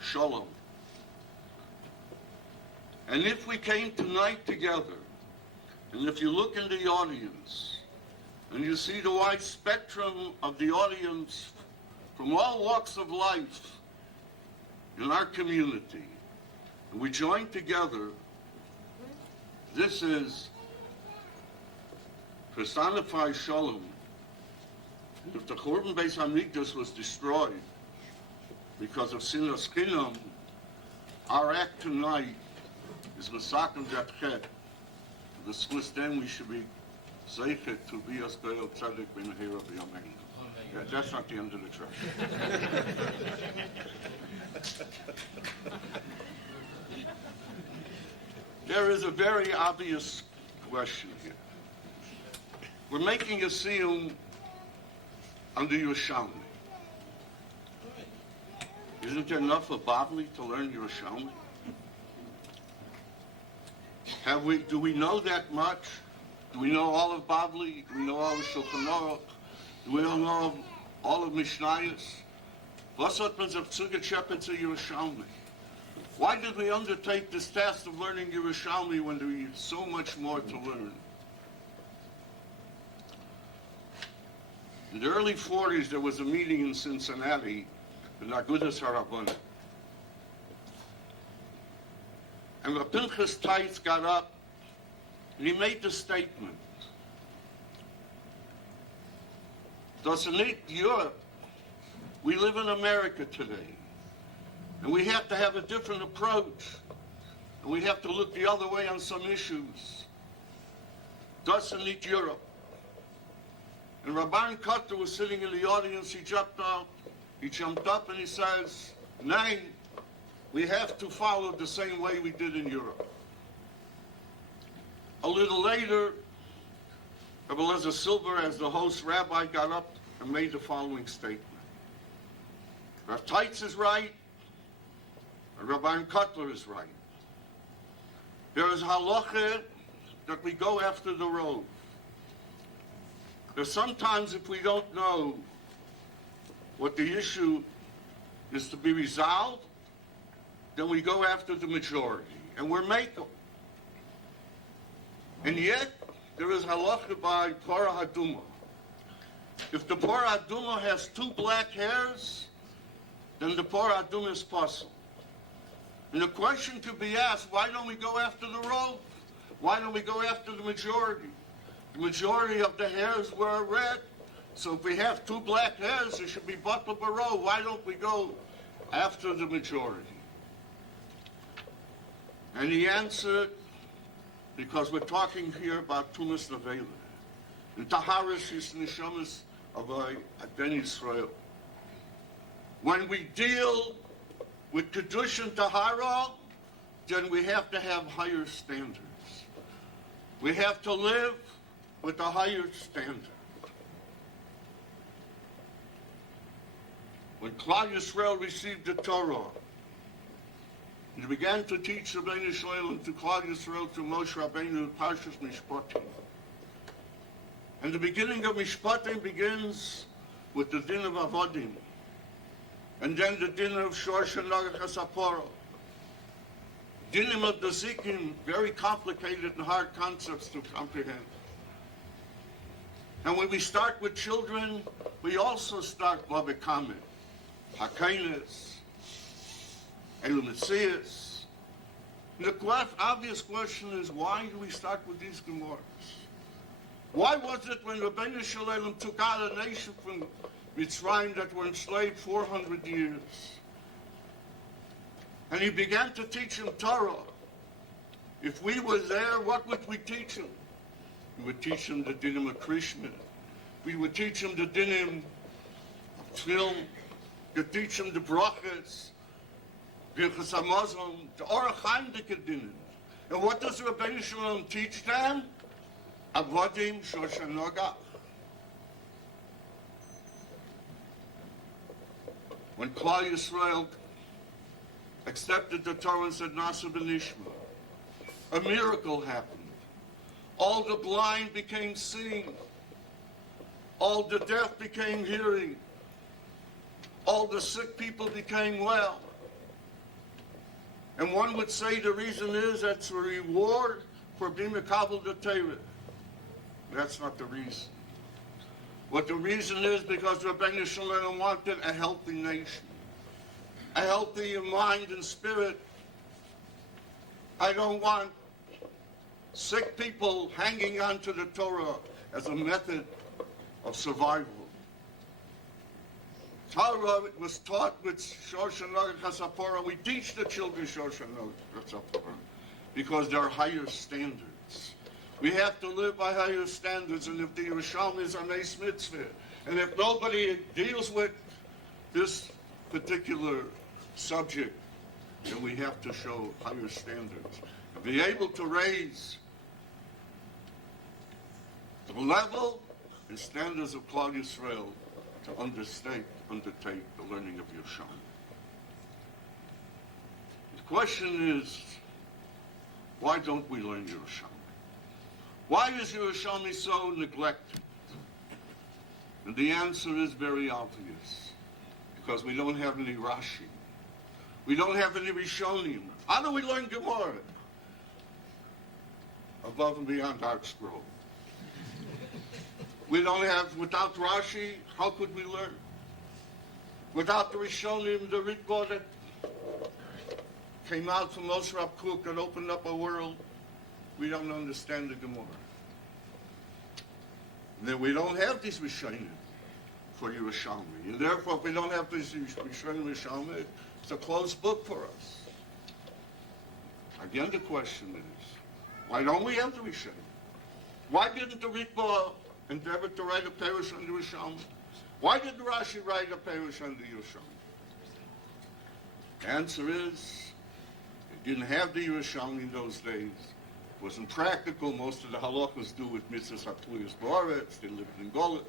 Shalom. And if we came tonight together, and if you look in the audience, and you see the wide spectrum of the audience from all walks of life in our community, and we join together, this is personified Shalom. If the Churban Beis Hamikdash was destroyed because of Sinas Chinam, our act tonight is Masakim that Chet. The Swiss then we should be Zeichet to be as Goyal Tzedek Ben Hera B'Yamein. Yeah, that's not the end of the track. There is a very obvious question here. We're making a Siyum under Yerushalmi. Isn't there enough of Bavli to learn Yerushalmi? Do we know that much? Do we know all of Bavli? Do we know all of Shulchan Aruch? Do we know all of Mishnayos? Was hat man sich zugeschäppert zu Yerushalmi? Why did we undertake this task of learning Yerushalmi when there is so much more to learn? In the early 40s, there was a meeting in Cincinnati, in Agudas rabbonim. And Rav Pinchas Teitz got up and he made the statement. Doesn't it? Europe. We live in America today. And we have to have a different approach. And we have to look the other way on some issues. Doesn't it Europe? And Rabban Kotter was sitting in the audience, he jumped up and he says, "Nay, we have to follow the same way we did in Europe." A little later, Rabbi Eliezer Silver, as the host rabbi, got up and made the following statement. Rav Teitz is right, and Rabban Kotter is right. There is halacha that we go after the road. There's sometimes if we don't know what the issue is to be resolved, then we go after the majority, and we're makel. And yet, there is halacha by Parah Haduma. If the Parah Haduma has 2 black hairs, then the Parah Haduma is possible. And the question could be asked, why don't we go after the road? Why don't we go after the majority? The majority of the hairs were red. So if we have 2 black hairs, it should be Batal Baro. Why don't we go after the majority? And he answered, because we're talking here about Tumas Nevela. And Taharis is Nishamas of Ben Yisroel. When we deal with Kedushin Tahara, then we have to have higher standards. We have to live with a higher standard. When Klal Yisrael received the Torah, he began to teach Rabbeinu Yisrael and to Klal Yisrael to Moshe Rabbeinu Parshas Mishpatim. And the beginning of Mishpatim begins with the din of Avodim, and then the din of Shor Shenagach HaSaporo. Dinim of the Zikim, very complicated and hard concepts to comprehend. And when we start with children, we also start Babekamet, Hakainis, Elumitzias. The obvious question is, why do we start with these Gemaras? Why was it when Rabbeinu Shalom took out a nation from Mitzrayim that were enslaved 400 years, and he began to teach them Torah? If we were there, what would we teach them? We would teach them the dinim of Krishna. We would teach them the dinim of Tfil. We would teach them the brachas, Birchas HaMazon, the Orach Chaim dinim. And what does Rabbeinu Shalom teach them? Avodim Shoshanogach. When Klal Yisrael accepted the Torah and said Nasa B'nishma, a miracle happened. All the blind became seeing. All the deaf became hearing. All the sick people became well. And one would say the reason is that's a reward for being a Kabbalah the Torah. That's not the reason. What the reason is, because Rabbeinu Shalom wanted a healthy nation, a healthy mind and spirit. I don't want sick people hanging on to the Torah as a method of survival. Torah was taught with Shor Shenagach HaSapora. We teach the children Shor Shenagach HaSapora because there are higher standards. We have to live by higher standards, and if the Yerushalmi is an Eis Mitzvah, and if nobody deals with this particular subject, then we have to show higher standards. And be able to raise the level and standards of Klal Yisrael to undertake the learning of Yerushalmi. The question is, why don't we learn Yerushalmi? Why is Yerushalmi so neglected? And the answer is very obvious. Because we don't have any Rashi. We don't have any Rishonim. How do we learn Gemara? Above and beyond Art Scroll. We don't have, without Rashi, how could we learn? Without the Rishonim, the Ritva that came out from Moshe Rav Kook and opened up a world, we don't understand the Gemara. And then we don't have these Rishonim for Yerushalmi. And therefore, if we don't have these Rishonim Yerushalmi, it's a closed book for us. Again, the question is, why don't we have the Rishonim? Why didn't the Ritva endeavor to write a Perush on Yerushalmi? Why didn't Rashi write a Perush on the Yerushalmi? The answer is, they didn't have the Yerushalmi in those days. It wasn't practical. Most of the halachas do with mitzvahs hatluyas ba'aretz. They lived in Golis.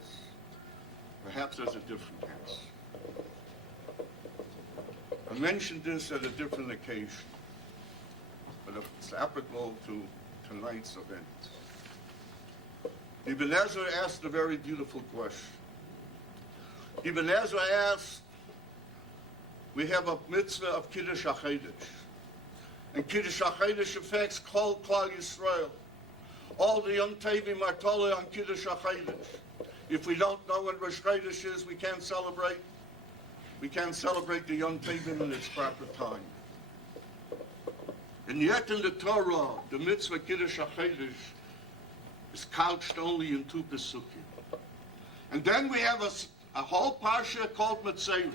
Perhaps there's a different answer. I mentioned this at a different occasion, but it's applicable to tonight's event. Ibn Ezra asked a very beautiful question. Ibn Ezra asked, we have a mitzvah of Kiddush HaChedesh. And Kiddush HaChedesh affects Klal Yisrael. All the Yom Tevim are totally on Kiddush HaChedesh. If we don't know when Rosh Chodesh is, we can't celebrate. We can't celebrate the Yom Tevim in its proper time. And yet in the Torah, the mitzvah Kiddush HaChedesh is couched only in 2 pesukim. And then we have a whole parsha called Mitzayim.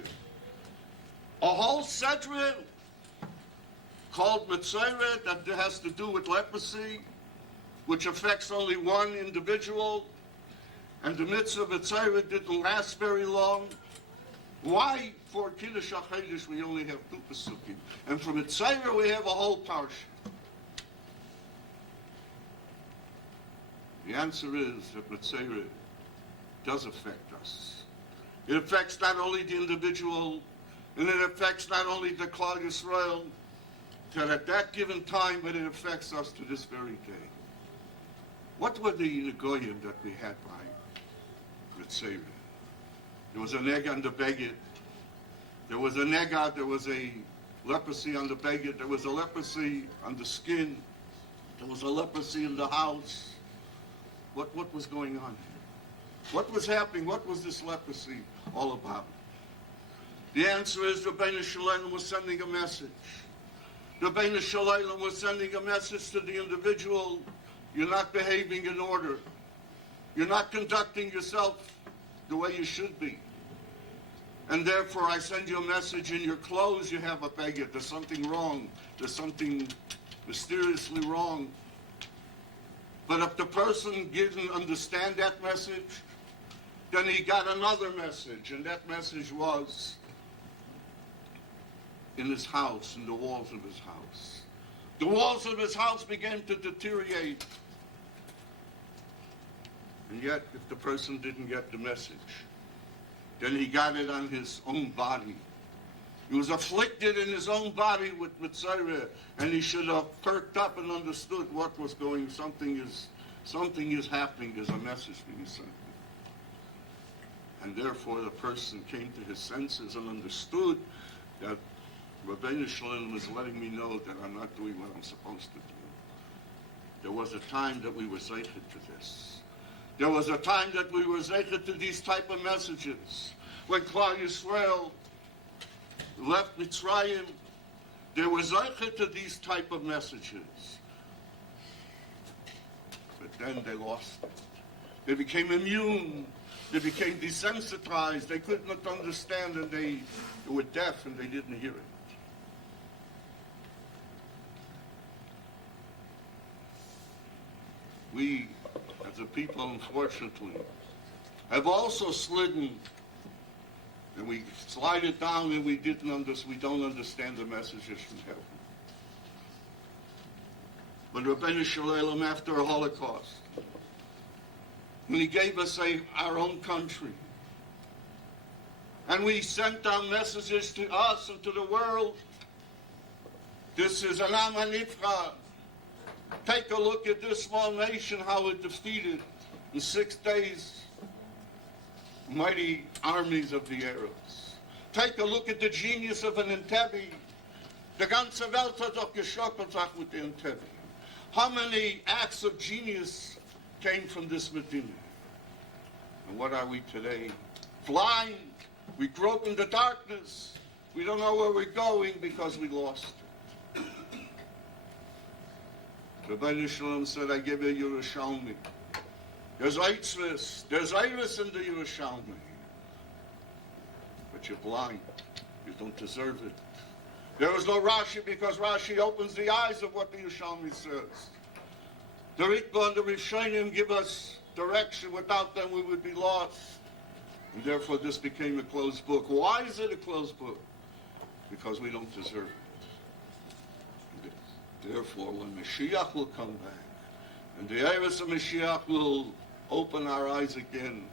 A whole sedra called Mitzayim that has to do with leprosy, which affects only one individual. And the mitzvah Mitzayim didn't last very long. Why for Kiddush HaChedesh we only have 2 pesukim? And for Mitzayim we have a whole parsha. The answer is that Mitzayim does affect us. It affects not only the individual, and it affects not only the Klal Yisrael, that at that given time, but it affects us to this very day. What were the goyim that we had by Tntzeb? There was a neg on the beged. There was a nega. There was a leprosy on the beged. There was a leprosy on the skin. There was a leprosy in the house. What was going on here? What was happening? What was this leprosy all about? The answer is Rabbeinu Shalom was sending a message. Rabbeinu Shalom was sending a message to the individual. You're not behaving in order. You're not conducting yourself the way you should be. And therefore I send you a message. In your clothes you have a beged. There's something wrong. There's something mysteriously wrong. But if the person didn't understand that message, then he got another message. And that message was in his house, in the walls of his house. The walls of his house began to deteriorate. And yet, if the person didn't get the message, then he got it on his own body. He was afflicted in his own body with Mitzrayah, and he should have perked up and understood what was going. Something is happening. There's a message being sent. And therefore, the person came to his senses and understood that Rabbeinu Shalom was letting me know that I'm not doing what I'm supposed to do. There was a time that we were zeichet to this. There was a time that we were zeichet to these type of messages. When Klal Yisroel left Mitzrayim, they were zeichet to these type of messages. But then they lost it. They became immune. They became desensitized. They could not understand, and they were deaf and they didn't hear it. We, as a people, unfortunately, have also slidden, and we slide it down, and we don't understand the messages from heaven. When Rabbeinu Shalom, after a Holocaust, when he gave us our own country, and we sent down messages to us and to the world, this is an Am HaNifcha. Take a look at this small nation, how it defeated in 6 days mighty armies of the Arabs. Take a look at the genius of an Entebbe. The ganze Welt hat doch geschockt mit the Entebbe. How many acts of genius came from this Medina? And what are we today? Blind. We grope in the darkness. We don't know where we're going because we lost it. Rabbeinu Shalom said, I give you Yerushalmi. There's Eitzvus. There's Iris in the Yerushalmi. But you're blind. You don't deserve it. There is no Rashi because Rashi opens the eyes of what the Yerushalmi says. The Ritva and the Rishonim give us direction. Without them we would be lost. And therefore this became a closed book. Why is it a closed book? Because we don't deserve it. Therefore, when Mashiach will come back, and the Eretz of Mashiach will open our eyes again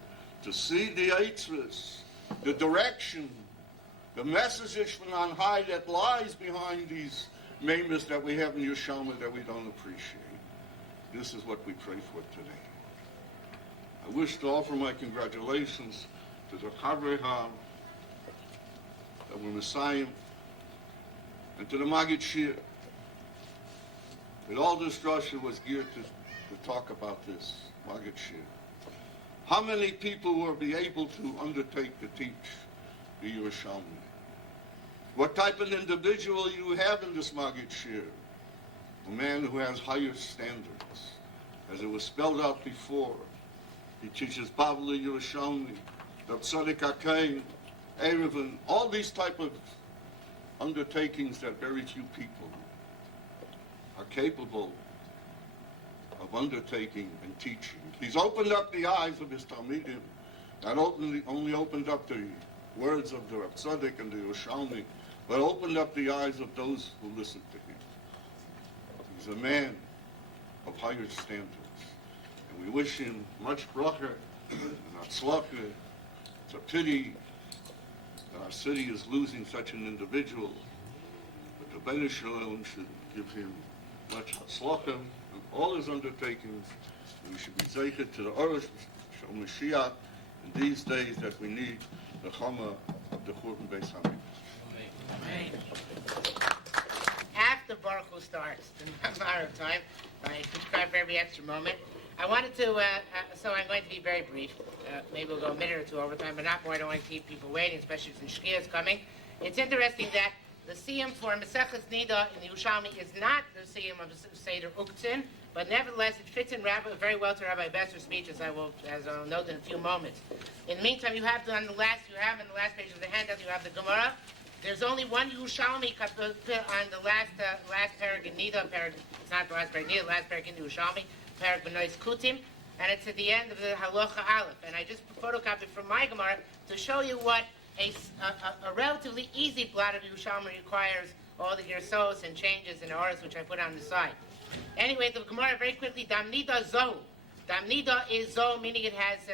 to see the Eitzvus, the direction, the messages from on high that lies behind these mamers that we have in Yerushalmi that we don't appreciate. This is what we pray for today. I wish to offer my congratulations to the Chavrei that were Messiah, and to the Maggid Shir. But all this drasha was geared to talk about this, Maggid Shir. How many people will be able to undertake to teach the Yerushalmi? What type of individual you have in this Maggid Shir? A man who has higher standards. As it was spelled out before, he teaches Bavli, Yerushalmi, the Tzadik HaKaim, Erevin, all these type of undertakings that very few people are capable of undertaking and teaching. He's opened up the eyes of his Talmidim, not only opened up the words of the Rav Tzaddik and the Yerushalmi, but opened up the eyes of those who listen to him. He's a man of higher standards, and we wish him much bracha and atzlacha. It's a pity that our city is losing such an individual, but the Rebbeinu Shalom should give him much haslachim in all his undertakings. We should be zeichet to the Orish Shal Mashiach in these days that we need the Chama of the Churban Beis Hamikdash. After Baruch Hu starts, in a matter of time, I subscribe for every extra moment. I wanted to, so I'm going to be very brief. Maybe we'll go a minute or two over time, but not more. I don't want to keep people waiting, especially since Shkia is coming. It's interesting that the Siyum for Maseches Nida in the Yerushalmi is not the Siyum of Seder Uktzin, but nevertheless it fits in very well to Rabbi Besser's speech, as I'll note in a few moments. In the meantime, you have in the last page of the handout, you have the Gemara. There's only one Yerushalmi on the last parak in Nida. It's not the last parak in Nida, the last parak in the Yerushalmi, parak B'nois Kutim, and it's at the end of the Halacha Aleph. And I just photocopied from my Gemara to show you what a relatively easy blot of Yerushalmi requires, all the Gersos and changes and orders which I put on the side. Anyway, the Gemara very quickly, Dam Nida Zo. Dam Nida is Zo, meaning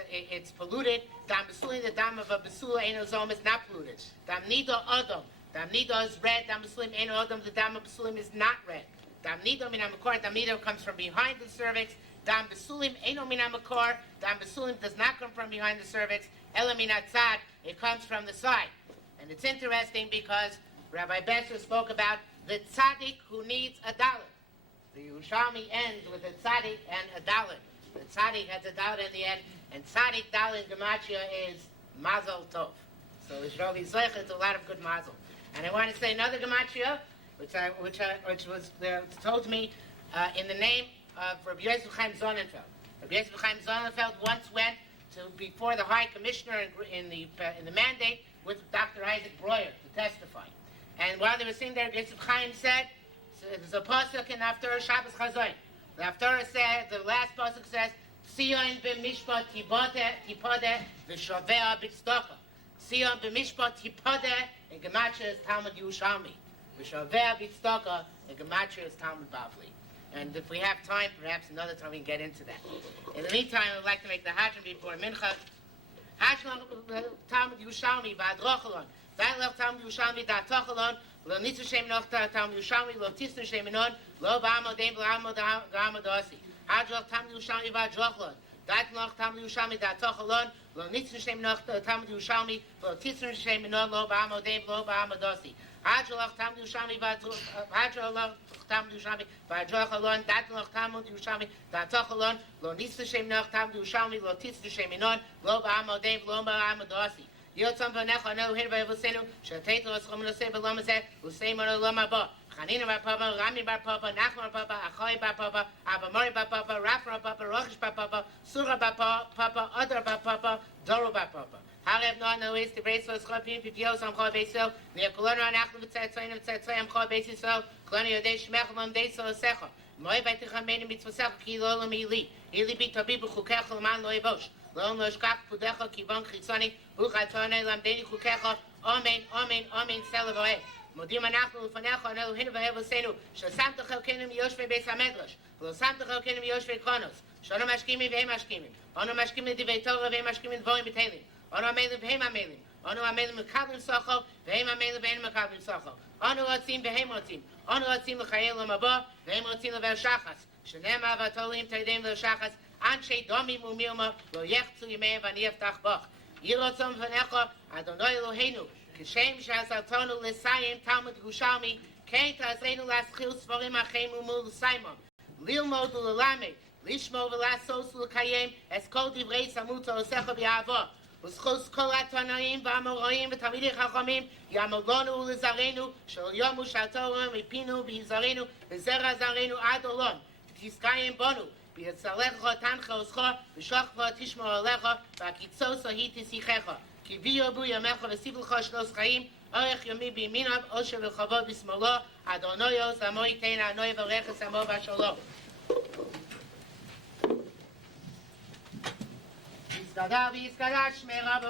it's polluted. Dam Besulim, the dam of a Besula Eino Zom is not polluted. Dam Nida Adam. Dam Nida is red. Dam Besulim Eino Adam, the dam of Besulim is not red. Dam Nida Min HaMakor, Dam Nida comes from behind the cervix. Dam Besulim Eino Min HaMakor, Dam Besulim does not come from behind the cervix. Ela Min HaTzad, it comes from the side. And it's interesting because Rabbi Besser spoke about the tzaddik who needs a dalet. The Yerushalmi ends with a tzaddik and a dalet. The tzaddik has a dalet in the end, and tzaddik dalet in Gematria is Mazel Tov. So Yisroel is a lot of good mazel. And I want to say another Gematria, which was told to me in the name of Rabbi Yosef Chaim Sonnenfeld. Rabbi Yosef Chaim Sonnenfeld once went before the High Commissioner in the mandate with Dr. Isaac Breuer to testify. And while they were sitting there, Yosef Chaim said, there's a pasuk in Haftarah Shabbos Chazoin. The Haftarah says, the last pasuk says, Tzion b'mishpat tipodeh v'shavea b'tzedakah. Tzion b'mishpat tipodeh, in Gematria is Talmud Yerushalmi. V'shavea b'tzedakah, in Gematria is Talmud Bavli. And if we have time, perhaps another time we can get into that. In the meantime, I would like to make the Hajj before Mincha. Hajj Talmud Yerushalmi v'adrochalon. V'adlech Talmud Yerushalmi da'atochalon. Lo nitzah shem noch Talmud Yerushalmi, lo tisnu shem inon, lo ba'amodim v'amodosi. Hajj Talmud Yerushalmi v'adrochalon. V'adlech Talmud Yerushalmi da'atochalon. Lo nitzah shem noch Talmud Yerushalmi, lo tisnu shem inon, lo ba'amodim v'amodosi. Hajj Talmud Yerushalmi v'adrochalon. Talmud Yerushalmi, v'adrochalon, datlach Talmud Yerushalmi, datochalon, lo nitzah shem noch Talmud Yerushalmi, lo tisnu shem inon, lo ba'amodim v'lo ba'amodosi. Yotzam v'necha no hin v'evosenu, sheteit lo eschom nosei v'lo mazeh, usei mono lo mabo. Chanina bar papa, Rami bar papa, Nachman bar papa, Achoi bar papa, Avamori bar papa, Rafra bar papa, Rochish bar papa, Surah bar papa, Adar bar papa, Doro bar papa. Harev no is the brace of Schopim, Pipios am Chol Beisel, near Kolona Nachlu v'tzaytzoyin v'tzaytzoyin am Chol Beisel, Kolona Yodei Shmechel Beisel Secha. Moi Beitich Ameni Mitzvosech Ki Lo Lo Mili, Ili Bitobi B'Chukecha L'man Lo Yevosh. Lo Noshkach Pudecha Kivon Chitzoni, Uchatzonei Lamdeni Chukecha. Amen, Amen, Amen. Selavoe. Modim Anachlu L'Fanecha Anu Hinu V'Hevosenu. Shasam Techel Kenim Yoshvei Beis HaMedrash. Lo Sam Techel Kenim Yoshvei Kronos. Shono Mashkimi V'Hem Mashkimi. Ono Mashkimi Divei Torah V'Hem Mashkimi Dvorim B'Telim. Ono Amelim V'Hem Amelim. Ono Amelim Mekablim Socho V'Hem Amelim V'Hem Mekablim Socho. Ono Otzim V'Hem Otzim. Ono Otzim L'Chayel L'Mabo V'Hem Otzim L'Vershachas. Shenema V'Atolim Teidem L'Shachas. Anshe Domi Mumilma Lo Yechzu Yimei V'Niyaftach Bach. Yirotzom V'Necha Adonai Eloheinu. Kishem Shasatonu L'Sayim Talmud Yerushalmi. Kein Ta'azreinu L'Aschil Sforim Achem Umul L'Saimon. Lilmod L'Lamed. Lishmo V'Lasos L'Kayem. Es Kol Divrei Samuto L'Secha B'Yavo. וזכוס כל התנאים והאמוראים ותלמידי חכמים יעמודנו ולזרנו של יום ושעתו מפינו ויזרנו וזרע זרענו עד עולם ותזכיים בנו ויצלך תנחה עוזך ושלח ותשמור עליך והקיצוץ היא תשיחך כי בי ירבו ימיך וסיב לך שלוש חיים אורך יומי בימיניו עושר וכבוד בשמאלו אדוני עוז עמו ייתן ענו יברך את עמו בשלום Yisgadar v'yisgadar shmei rabo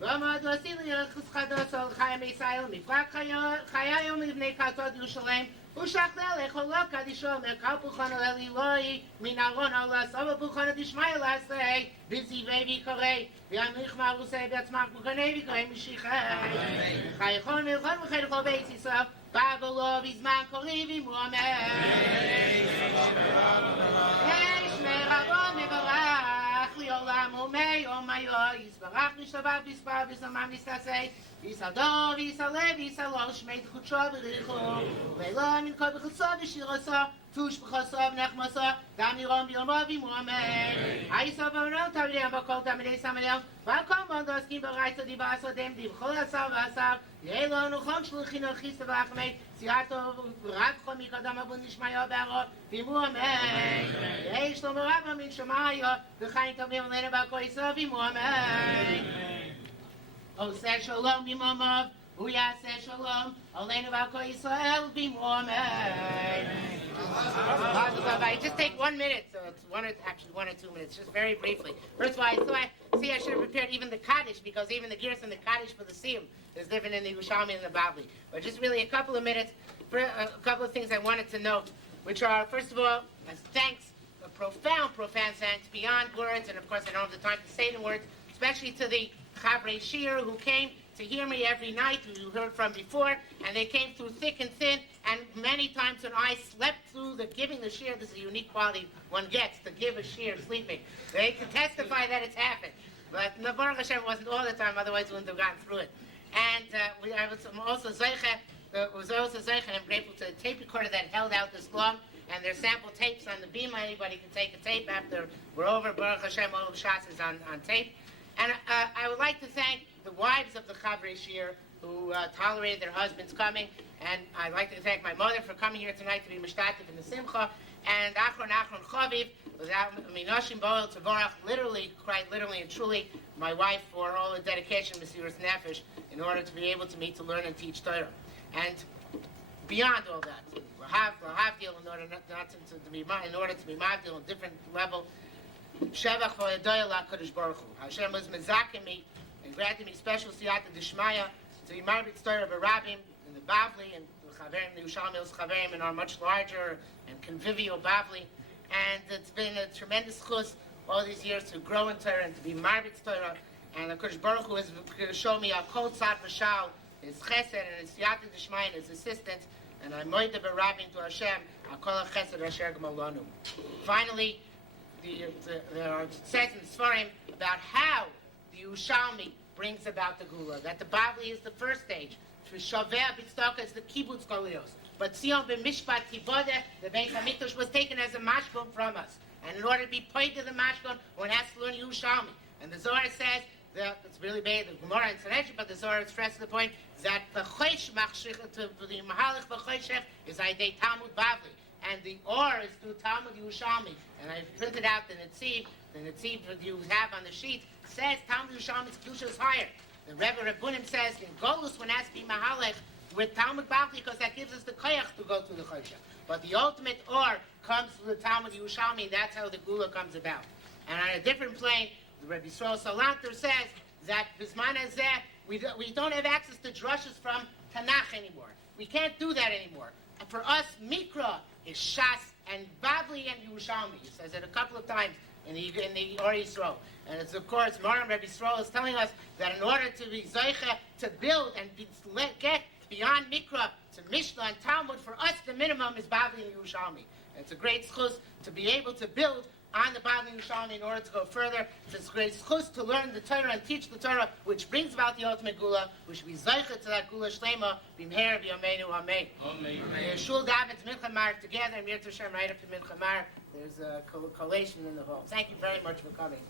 V'amad l'osil yirchus chados ol chayim Yisrael Mifrak chayayom livnei katod Yerushalem U'shachdel echol lo kadisho Merkal puchon el Eloi Min aron olas Ova puchon adishmai lasei V'zivei v'korei V'yamich marusei v'yatzmach puchonei v'korei Mishichay Chaychon v'chon v'chaychol beis Yisrael Ba'avolo v'zman kori v'mu amen Omei, Omayo, Yisbarach, Mishabav, Bisbar, Bisamam, Bistasei, Bisado, Bisale, Bisalo, Shmei, Chucho, Bericho, Leila, Minko, Bichusa, Bishirosa, Tush, Bichosa, Nechmasa, Damirom, Biomavi, Mohammed, Aisa, Varno, Tavriam, Bakol, Tamide, Samadel, Balcom, Bondoski, Baraisa, Divaso, Dem, Divchola, Savasa, Yelo, Nuchon, Shluchino, Chista, Bachme, Siato, Rakho, Mikadama, Bundishmaya, Baro, Mohammed, Yesh, Lomarabba, Min Shemaya, the Chain of Milena, Bakoisa, Mohammed. Oh, say Shalom, Bimamav, Uya, say Shalom, Olena, Bakoisa, Mohammed. I just take 1 minute, so it's 1 or 2 minutes, just very briefly. First of all, I should have prepared even the Kaddish, because even the Gears and the Kaddish for the Siyum is different in the Yerushalmi and the Bavli. But just really a couple of minutes for a couple of things I wanted to note, which are, first of all, as thanks, a profound thanks beyond words, and of course I don't have the time to say the words, especially to the Chavrei Shir who came to hear me every night, who you heard from before, and they came through thick and thin, and many times when I slept through the giving the shir, this is a unique quality one gets, to give a shir sleeping. They can testify that it's happened. But Baruch Hashem wasn't all the time, otherwise we wouldn't have gotten through it. And I was also zeicha, and I'm grateful to the tape recorder that held out this long, and there's sample tapes on the beam. Anybody can take a tape after we're over. Baruch Hashem, all of the shots is on tape. And I would like to thank the wives of the Chavrei Shir who tolerated their husbands coming, and I'd like to thank my mother for coming here tonight to be mishtatif in the simcha, and Achron Chaviv, without Minashim Boel Tvorach, quite literally and truly, my wife for all the dedication, Mesiras Nefesh, in order to be able to meet, to learn, and teach Torah. And beyond all that, Lahavdil, in order to be Mavdil on a different level, Shevach v'Yadoya LaKadosh Baruch Hu. Hashem was mezakim me and granted me special siyata d'shmaya to be marbit story of a rabbim in the Bavli and the Chaverim, the Yerushalmi's Chaverim, in our much larger and convivial Bavli. And it's been a tremendous chus all these years to grow in Torah and to be marbit Torah. And the Kadosh Baruch Hu is going to show me a kol tzad v'shal, his chesed and his siyata d'shmaya and his assistance. And I'm moide b'rabbim to Hashem, akol chesed asher g'malonu. Finally, there are says in Sfarim about how the Yerushalmi brings about the Gula. That the Bavli is the first stage. Shaveh B'tzedakah is the Kibbutz Golios. But Siyum b'Mishpat Kibodeh, the Beis HaMikdash, was taken as a mashkon from us. And in order to be paid to the mashkon, one has to learn Yerushalmi. And the Zohar says that it's really bad, the Gemara and Sanhedrin, but the Zohar stresses the point that the Chosh Machshich, the Mahalach B'Choshech, is Aidei Talmud Bavli. And the or is through Talmud Yerushalmi. And I printed out the Netziv that you have on the sheet, says Talmud Yerushalmi's Kedusha is higher. The rabbonim says in Golus one has to be Mahalech with Talmud Bavli because that gives us the koyach to go through the Chodesh. But the ultimate or comes through the Talmud Yerushalmi, and that's how the Gula comes about. And on a different plane, the Rabbi Yisroel Salanter says that Bisman Hazeh, we don't have access to drushes from Tanakh anymore. We can't do that anymore. And for us, Mikra is Shas and Bavli and Yerushalmi. He says it a couple of times in the Or Yisroel. And it's of course, Maram Rabbi Yisroel is telling us that in order to be Zoicha, to build and get beyond Mikra to Mishnah and Talmud, for us the minimum is Bavli and Yerushalmi. And it's a great schus to be able to build on the Bavli and Yerushalmi in order to go further. It's a great schus to learn the Torah and teach the Torah, which brings about the ultimate Gula, which we Zoicha to that Gula Shlema, Bimher B'Yomeinu Amen. Amen. Shul David's Mincha Mar together, and Mir Toshem right after Mincha Mar. There's a collation in the hall. Thank you very much for coming.